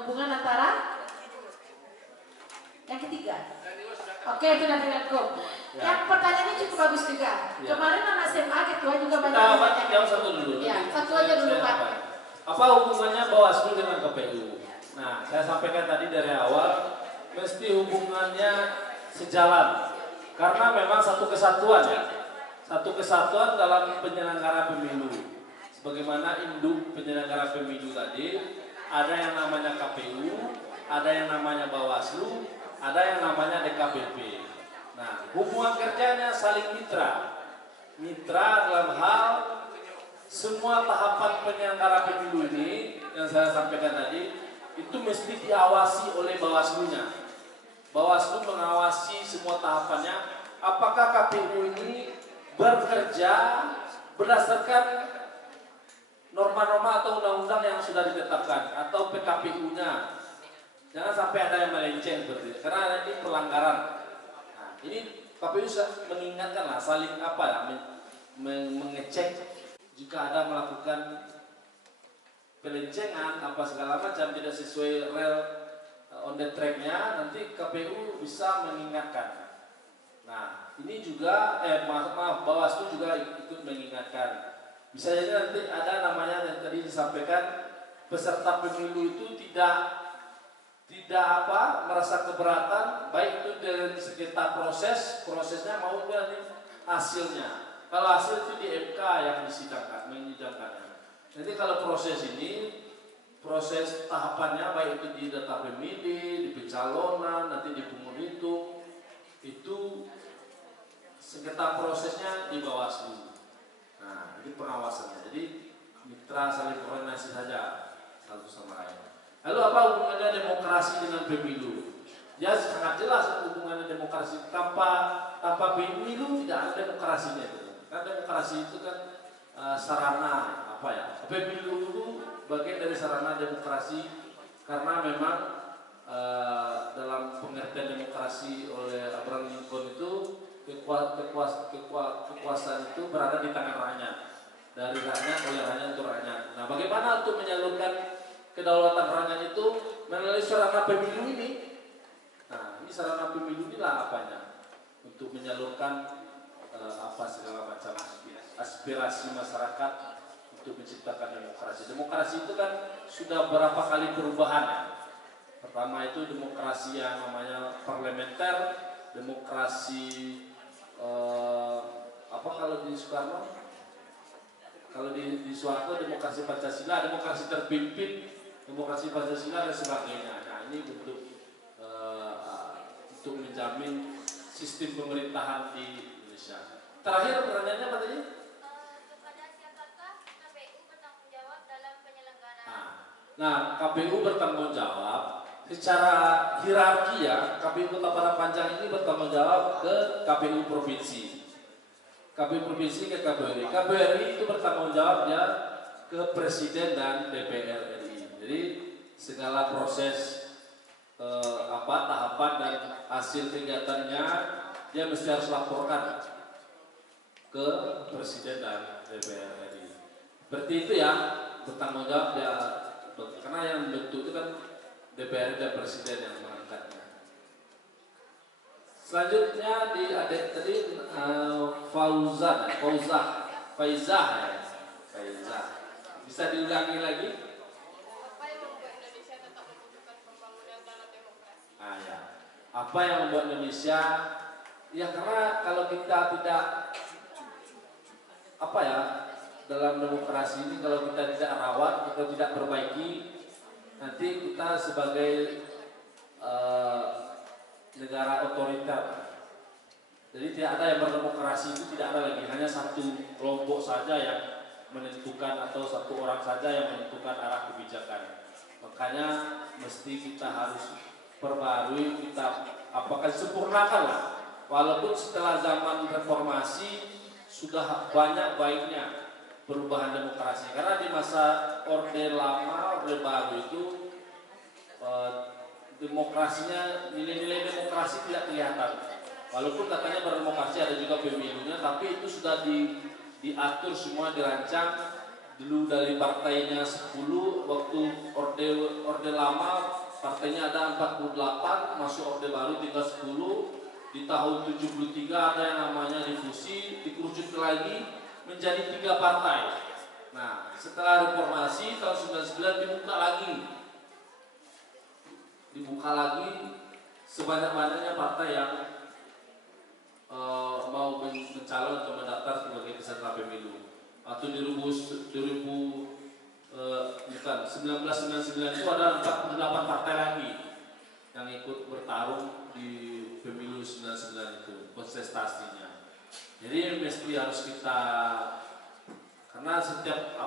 hubungan antara yang ketiga? Oke, sudah dengarku. Ya. Yang pertanyaannya cukup bagus juga. Ya. Kemarin anak SMA ketua juga banyak Kita bertanya. jawab satu dulu. Ya, satu aja dulu Pak. Apa hubungannya Bawaslu dengan KPU? Nah, saya sampaikan tadi dari awal, mesti hubungannya sejalan. Karena memang satu kesatuan ya. Satu kesatuan dalam penyelenggara pemilu. Sebagaimana induk penyelenggara pemilu tadi, ada yang namanya KPU, ada yang namanya Bawaslu, ada yang namanya DKPP. Nah, hubungan kerjanya saling mitra. Mitra dalam hal semua tahapan penyelenggara pemilu ini yang saya sampaikan tadi itu mesti diawasi oleh Bawaslu-nya. Bawaslu mengawasi semua tahapannya. Apakah KPU ini bekerja berdasarkan norma-norma atau undang-undang yang sudah ditetapkan atau PKPU-nya. Jangan sampai ada yang melenceng seperti itu, karena ini pelanggaran. Nah, ini KPU mengingatkan lah, saling apa ya, mengecek jika ada melakukan pelencengan apa segala macam tidak sesuai rel on the track-nya, nanti KPU bisa mengingatkan. Nah, ini juga maaf Bawaslu juga ikut mengingatkan. Bisa jadi nanti ada namanya yang tadi disampaikan, peserta pemilu itu tidak merasa keberatan, baik itu dari sengketa prosesnya maupun nanti hasilnya. Kalau hasil itu di MK yang menyidangkannya. Nanti kalau proses tahapannya baik itu di data pemilih, di pencalonan, nanti di penghitung, itu sengketa prosesnya di Bawaslu. Nah, ini pengawasannya. Jadi mitra saling koordinasi saja satu sama lain. Lalu apa hubungannya demokrasi dengan pemilu? Ya sangat jelas hubungannya demokrasi. Tanpa pemilu tidak ada demokrasinya itu. Karena demokrasi itu kan sarana apa ya? Pemilu itu bagian dari sarana demokrasi karena memang dalam pengertian demokrasi oleh Abraham Lincoln itu kekuasaan itu berada di tangan rakyat, dari rakyat oleh rakyat untuk rakyat. Nah, bagaimana untuk menyalurkan kedaulatan rakyat itu melalui sarana pemilu ini? Nah, ini sarana pemilu inilah apanya untuk menyalurkan apa segala macam aspirasi masyarakat untuk menciptakan demokrasi. Demokrasi itu kan sudah berapa kali perubahan ya. Pertama itu demokrasi yang namanya parlementer, demokrasi apa kalau di Soekarno, kalau di Soeharto demokrasi Pancasila, demokrasi terpimpin, demokrasi Pancasila dan sebagainya. Nah, ini bentuk untuk menjamin sistem pemerintahan di Indonesia. Terakhir pertanyaannya apa tadi? Kepada siapakah KPU bertanggung jawab dalam penyelenggaraan? Nah, KPU bertanggung jawab secara hierarki ya. KPU Kota Padang Panjang ini bertanggung jawab ke KPU Provinsi. KPU Provinsi ke KPU RI. KPU RI itu bertanggung jawab ya ke Presiden dan DPR RI. Jadi segala proses tahapan dan hasil kegiatannya dia mesti harus laporkan ke Presiden dan DPR RI. Seperti itu ya, bertanggung jawab ya, karena yang bentuk itu kan DPR dan Presiden yang mengangkatnya. Selanjutnya di adik tadi Faizah. Bisa diulangi lagi? Apa yang membuat Indonesia tetap membutuhkan pembangunan dalam demokrasi? Ya. Apa yang membuat Indonesia? Ya karena kalau kita tidak dalam demokrasi ini kalau kita tidak rawat atau tidak perbaiki, nanti kita sebagai negara otoriter. Jadi tidak ada yang berdemokrasi itu, tidak ada lagi, hanya satu kelompok saja yang menentukan atau satu orang saja yang menentukan arah kebijakan. Makanya mesti kita harus perbarui, kita sempurnakan lah. Walaupun setelah zaman reformasi sudah banyak baiknya perubahan demokrasi, karena di masa orde lama, orde baru itu demokrasinya, nilai-nilai demokrasi tidak kelihatan. Walaupun katanya berdemokrasi ada juga pemilunya, tapi itu sudah diatur semua, dirancang dulu dari partainya 10, waktu orde lama partainya ada 48, masuk orde baru tinggal 10. Di tahun 73 ada yang namanya difusi, dikerucut lagi menjadi 3 partai. Nah, setelah reformasi tahun 99 dibuka lagi sebanyak-banyaknya partai yang mau mencalon atau mendaftar sebagai peserta pemilu. Atau di 1999 itu ada 48 partai lagi yang ikut bertarung di pemilu 99 itu, kontestasinya. Jadi mesti harus kita, karena setiap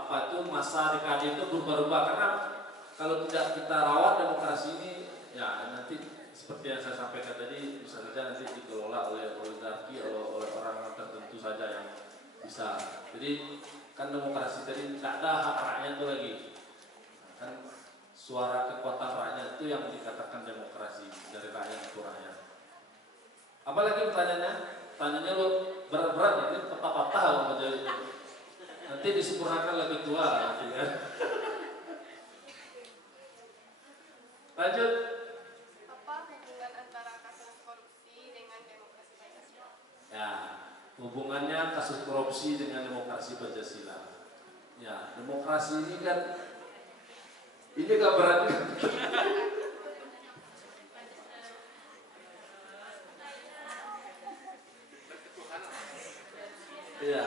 masa dekade itu berubah-ubah, karena kalau tidak kita rawat demokrasi ini, ya nanti seperti yang saya sampaikan tadi, bisa saja nanti dikelola oleh oligarki, oleh orang tertentu saja yang bisa. Jadi kan demokrasi tadi tidak ada hak rakyat itu lagi. Kan suara kekuatan rakyat itu yang dikatakan demokrasi, dari rakyat ke rakyat. Apalagi pertanyaannya? Tanyanya lo berat-berat, ini patah-patah lo menjadi. Nanti disempurnakan lebih tua, nanti kan. Lanjut. Apa hubungan antara kasus korupsi dengan demokrasi Pancasila? Ya, hubungannya kasus korupsi dengan demokrasi Pancasila. Ya, demokrasi ini kan berat. Iya.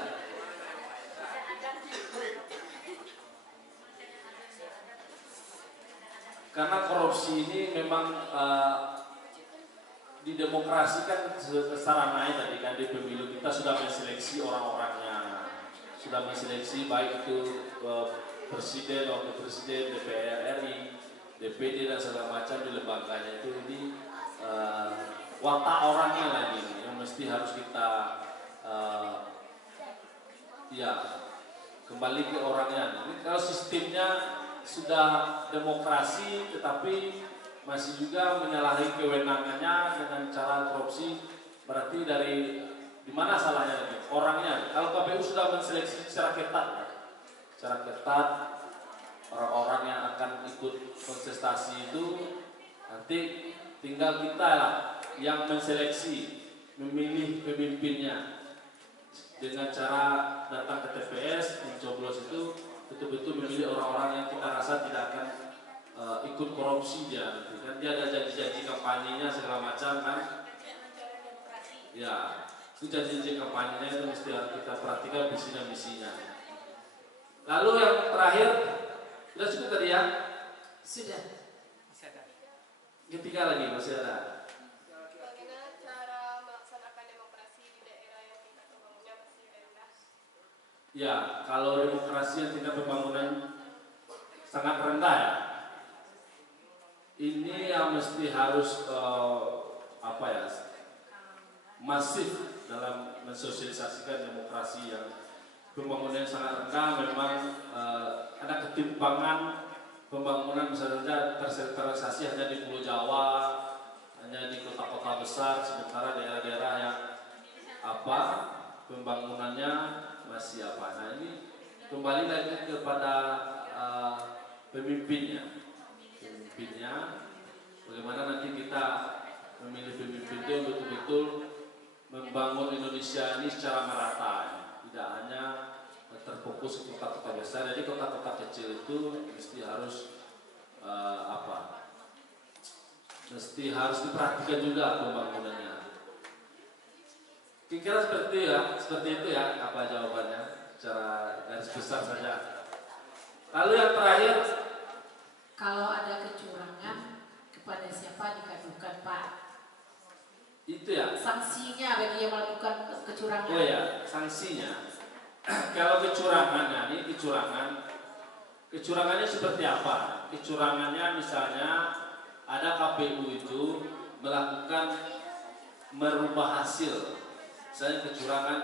Karena korupsi ini memang di demokrasi kan sarana tadi kan di pemilu kita sudah menseleksi orang-orangnya, sudah menseleksi baik itu presiden, wakil presiden, DPR RI, DPD dan segala macam di lembaganya itu ini watak orangnya lagi yang mesti harus kita ya kembali ke orangnya. Ini kalau sistemnya sudah demokrasi tetapi masih juga menyalahi kewenangannya dengan cara korupsi, berarti dari di mana salahnya lagi? Orangnya. Kalau KPU sudah menseleksi secara ketat orang-orang yang akan ikut kontestasi itu, nanti tinggal kita lah yang menseleksi, memilih pemimpinnya dengan cara datang ke TPS, mencoblos itu betul-betul memilih orang-orang yang kita rasa tidak akan ikut korupsi dia nanti kan dia ada janji-janji kampanyenya segala macam kan ya itu janji-janji kampanyenya itu mesti harus kita perhatikan visi dan misinya. Lalu yang terakhir sudah cukup tadi ya? Sudah. Ketiga lagi masih ada. Bagaimana cara melaksanakan demokrasi di daerah yang tingkat pembangunannya masih rendah? Ya, kalau demokrasi yang tingkat pembangunan sangat rendah ya, ini yang mesti harus masif dalam mensosialisasikan demokrasi yang pembangunan sangat rendah. Memang ada ketimpangan pembangunan misalnya tersentralisasi hanya di Pulau Jawa, hanya di kota-kota besar, sementara daerah-daerah yang pembangunannya masih Nah ini kembali lagi kepada pemimpinnya, bagaimana nanti kita memilih pemimpin itu betul-betul membangun Indonesia ini secara merata, tidak hanya terfokus ke kota-kota besar. Jadi kota-kota kecil itu mesti harus mesti harus diperhatikan juga pembangunannya. Kira-kira seperti itu ya apa jawabannya secara garis besar saja. Lalu yang terakhir, kalau ada kecurangan kepada siapa dikadukan Pak? Itu ya. Sanksinya bagi yang melakukan kecurangan. Oh ya, sanksinya. Kalau kecurangannya ini kecurangannya seperti apa? Kecurangannya misalnya ada KPU itu melakukan merubah hasil. Misalnya kecurangan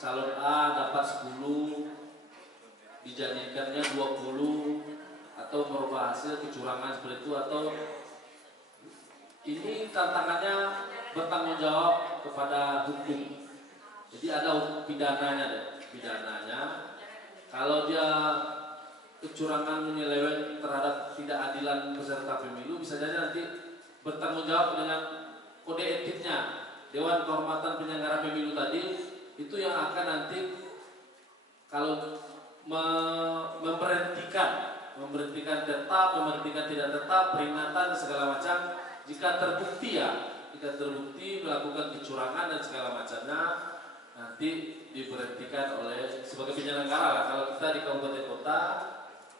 calon A dapat 10 dijadikannya 20 atau merubah hasil kecurangan seperti itu, atau ini tantangannya bertanggung jawab kepada hukum. Jadi ada pidananya. Kalau dia kecurangan menyeleweng terhadap tidak adilan peserta pemilu, bisa jadi nanti bertanggung jawab dengan kode etiknya. Dewan Kehormatan Penyelenggara Pemilu tadi itu yang akan nanti kalau memberhentikan tetap, memberhentikan tidak tetap, peringatan segala macam. Jika terbukti melakukan kecurangan dan segala macamnya, nanti diberhentikan oleh sebagai penyelenggara lah. Kalau kita di kabupaten kota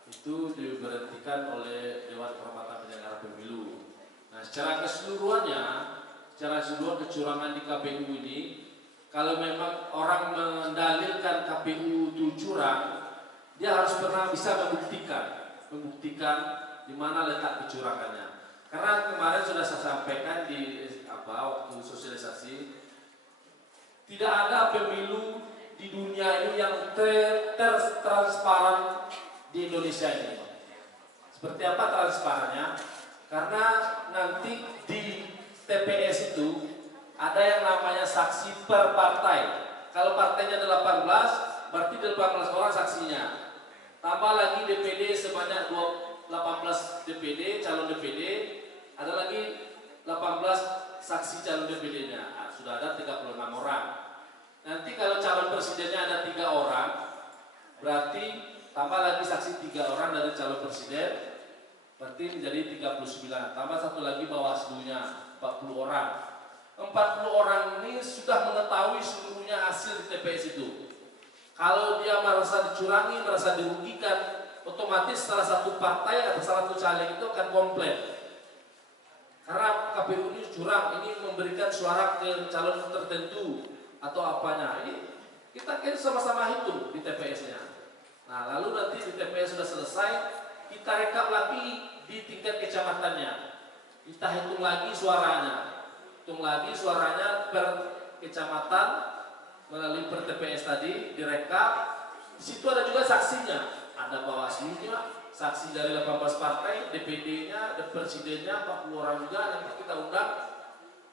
itu diberhentikan oleh Dewan Kehormatan Penyelenggara Pemilu. Nah, secara keseluruhan kecurangan di KPU ini, kalau memang orang mendalilkan KPU itu curang, dia harus pernah bisa membuktikan di mana letak kecurangannya. Karena kemarin sudah saya sampaikan di waktu sosialisasi, tidak ada pemilu di dunia ini yang transparan di Indonesia ini. Seperti apa transparannya? Karena nanti di TPS itu ada yang namanya saksi per partai. Kalau partainya ada 18, berarti 18 orang saksinya. Tambah lagi DPD sebanyak 18 DPD, calon DPD, ada lagi 18 saksi calon DPD-nya. Nah, sudah ada 36 orang. Nanti kalau calon presidennya ada 3 orang, berarti tambah lagi saksi 3 orang dari calon presiden, berarti menjadi 39. Tambah satu lagi Bawaslu-nya, 40 orang. 40 orang ini sudah mengetahui seluruhnya hasil di TPS itu. Kalau dia merasa dicurangi, merasa dirugikan, otomatis salah satu partai atau salah satu caleg itu akan komplain. Karena KPU ini curang, ini memberikan suara ke calon tertentu atau apanya. Ini kita kan sama-sama hitung di TPS-nya. Nah, lalu nanti di TPS sudah selesai, kita rekap lagi di tingkat kecamatannya. Kita hitung lagi suaranya. Hitung lagi suaranya per kecamatan melalui per TPS tadi direkap. Di situ ada juga saksinya, ada Bawaslu-nya, saksi dari 18 partai, DPD-nya, dan presidennya 40 orang juga nanti kita undang.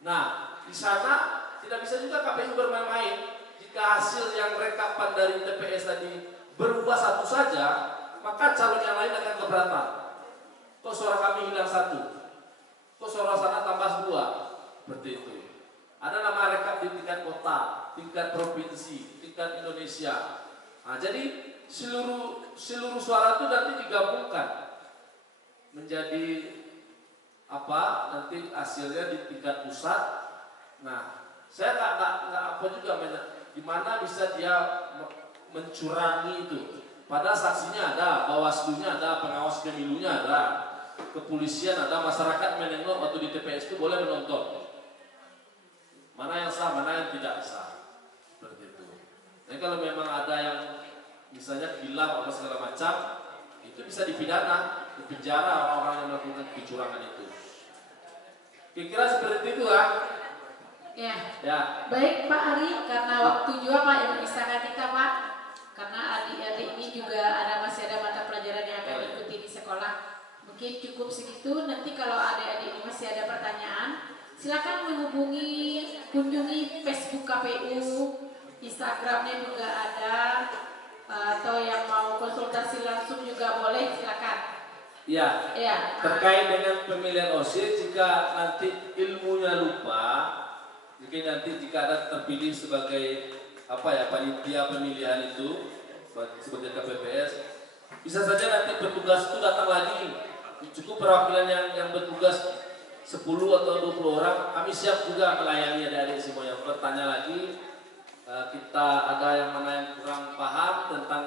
Nah, di sana tidak bisa juga KPU bermain-main. Jika hasil yang rekapan dari TPS tadi berubah satu saja, maka calon yang lain akan keberatan. Kok suara kami hilang satu? Kok suara sana tambah 2? Seperti itu. Ada nama rekap di tingkat kota, tingkat provinsi, tingkat Indonesia. Nah, jadi seluruh suara itu nanti digabungkan menjadi apa? Nanti hasilnya di tingkat pusat. Nah, saya nggak apa juga gimana bisa dia mencurangi itu. Padahal saksinya ada, Bawaslu-nya ada, pengawas pemilunya ada, kepolisian ada, masyarakat menengok waktu di TPS itu boleh menonton. Mana yang sah, mana yang tidak sah. Seperti itu. Jadi kalau memang ada yang misalnya gila atau segala macam, itu bisa dipidana, dipenjara orang-orang yang melakukan kecurangan itu. Kira-kira seperti itu lah. Ya. Baik Pak Ari, karena waktu juga Pak yang memisahkan kita Pak. Karena adik-adik ini juga masih ada mata pelajaran yang akan diikuti di sekolah. Mungkin cukup segitu. Nanti kalau adik-adik ini masih ada pertanyaan, silakan kunjungi Facebook KPU, Instagramnya juga ada, atau yang mau konsultasi langsung juga boleh, silakan. Ya. Terkait dengan pemilihan OSIS, jika nanti ilmunya lupa, jika ada terpilih sebagai panitia pemilihan itu sebagai KPPS, bisa saja nanti petugas itu datang lagi. Cukup perwakilan yang bertugas 10 atau 20 orang, kami siap juga melayani adik-adik semua yang bertanya lagi. Kita ada yang mana yang kurang paham tentang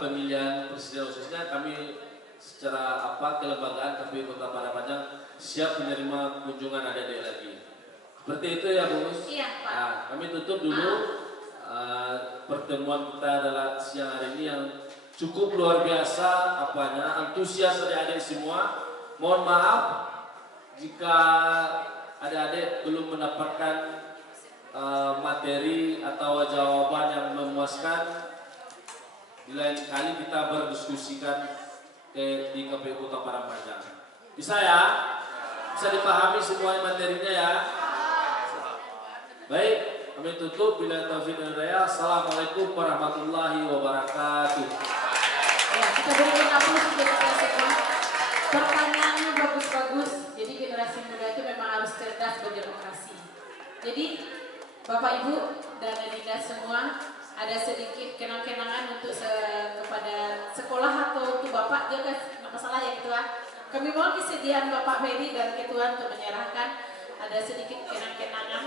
pemilihan presiden khususnya, kami secara kelembagaan KPU Kota Padang Panjang siap menerima kunjungan adik-adik lagi. Seperti itu ya Bu. Iya Pak. Nah, kami tutup dulu pertemuan kita adalah siang hari ini yang cukup luar biasa antusias adik-adik semua. Mohon maaf jika adik-adik belum mendapatkan materi atau jawaban yang memuaskan. Di lain kali kita berdiskusikan di KPU Kota Padang Panjang. Bisa ya? Bisa dipahami semua materinya ya? Baik, kami tutup. Bila taufiq dan hidayah. Assalamualaikum warahmatullahi wabarakatuh. Ya, kita berikan aplaus untuk kita semua. Pertanyaannya bagus-bagus. Jadi generasi muda itu memang harus cerdas berdemokrasi. Jadi Bapak Ibu dan Adinda semua, ada sedikit kenang-kenangan untuk kepada sekolah atau untuk Bapak juga masalah ya Ketua. Kami mohon kesediaan Bapak Ferry dan Ketua untuk menyerahkan ada sedikit kenang-kenangan.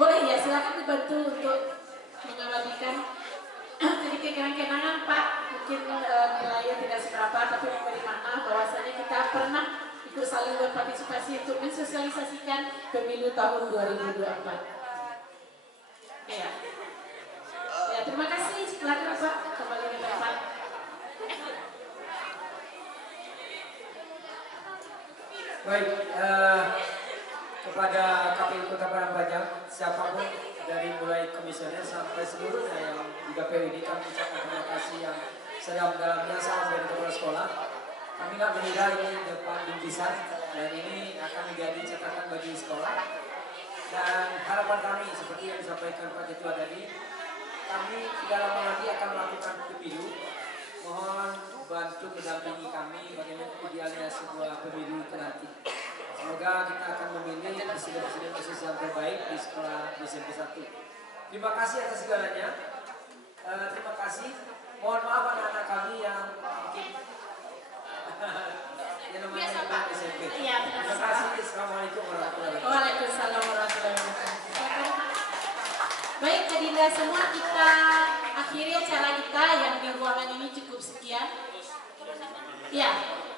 Boleh ya, silakan dibantu untuk mengabadikan sedikit kenang-kenangan Pak. Mungkin nilainya tidak seberapa, tapi memberi makna bahwasanya kita pernah ikut saling berpartisipasi untuk mensosialisasikan pemilu tahun 2024. Ya, terima kasih. Silakan Pak. Baik, kepada KPU Kota Padang Panjang, siapapun dari mulai komisioner sampai seluruhnya yang di KPU ini, kami ucapkan terima kasih yang sedang dalamnya sama sebagai kepala sekolah. Kami nggak mengira ini depan bingkisan dan ini akan menjadi catatan bagi sekolah. Dan harapan kami seperti yang disampaikan Pak Ketua tadi, kami tidak lama lagi akan melakukan pemilu. Mohon bantu mendampingi kami bagaimana idealnya sebuah pemilu itu nanti. Semoga kita akan memilih presiden-presiden khusus yang terbaik di sekolah di SMP 1. Terima kasih atas segalanya. Terima kasih. Mohon maaf anak-anak kami yang mungkin yang namanya SMP. Iya, terima kasih. Assalamualaikum warahmatullahi wabarakatuh. Waalaikumsalam warahmatullahi wabarakatuh. Baik, Adinda semua, kita akhiri acara kita yang di ruangan ini cukup sekian. Ya,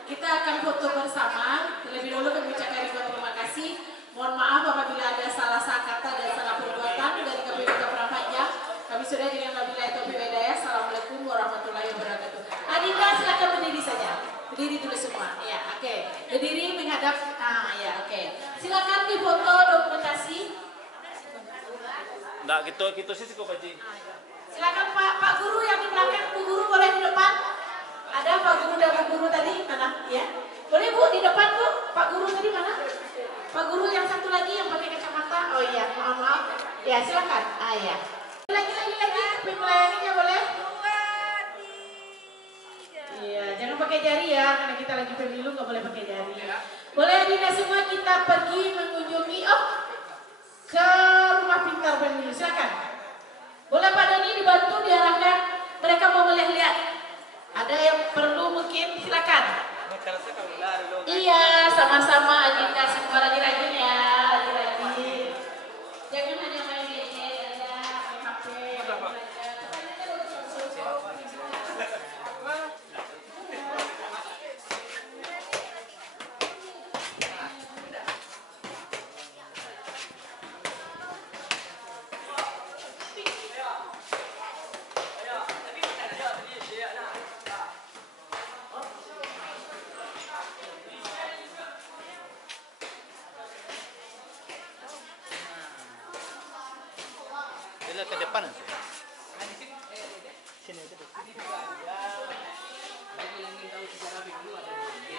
kita akan foto bersama. Terlebih dahulu kami ucapkan terima kasih. Mohon maaf apabila ada salah kata dan salah perbuatan dari KPU Kota Padang Panjang. Kami sudah dengan wabillahi taufiq wal hidayah. Assalamualaikum warahmatullahi wabarakatuh. Adinda silakan berdiri saja. Berdiri dulu semua. Ya, oke. Berdiri menghadap. Ya, oke. Silakan difoto dokumentasi. Nggak gitu sih kok Pak Ji. Silakan Pak Guru yang di belakang, Bu Guru boleh di depan. Ada Pak Guru dan Bu Guru tadi mana? Ya, boleh Bu di depan Bu. Pak Guru tadi mana? Pak Guru yang satu lagi yang pakai kacamata. Oh iya, maaf. Ya silakan. Ya. Lagi. Pemelayannya boleh? 2, 3. Iya, jangan pakai jari ya, karena kita lagi pemilu nggak boleh pakai jari. Boleh Adinda semua kita pergi mengunjungi ke rumah pintar pemilu. Silakan. Boleh Pak Doni dibantu diarahkan. Mereka mau melihat. Ada yang perlu mungkin silakan. Iya, sama-sama Adinda semua rajin-rajin ya, rajin-rajin. Jangan hanya main gadget aja, main HP, Ke depan. Sini. Bagi yang ingin tahu sejarah pemilu ada di sini.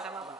sama-sama.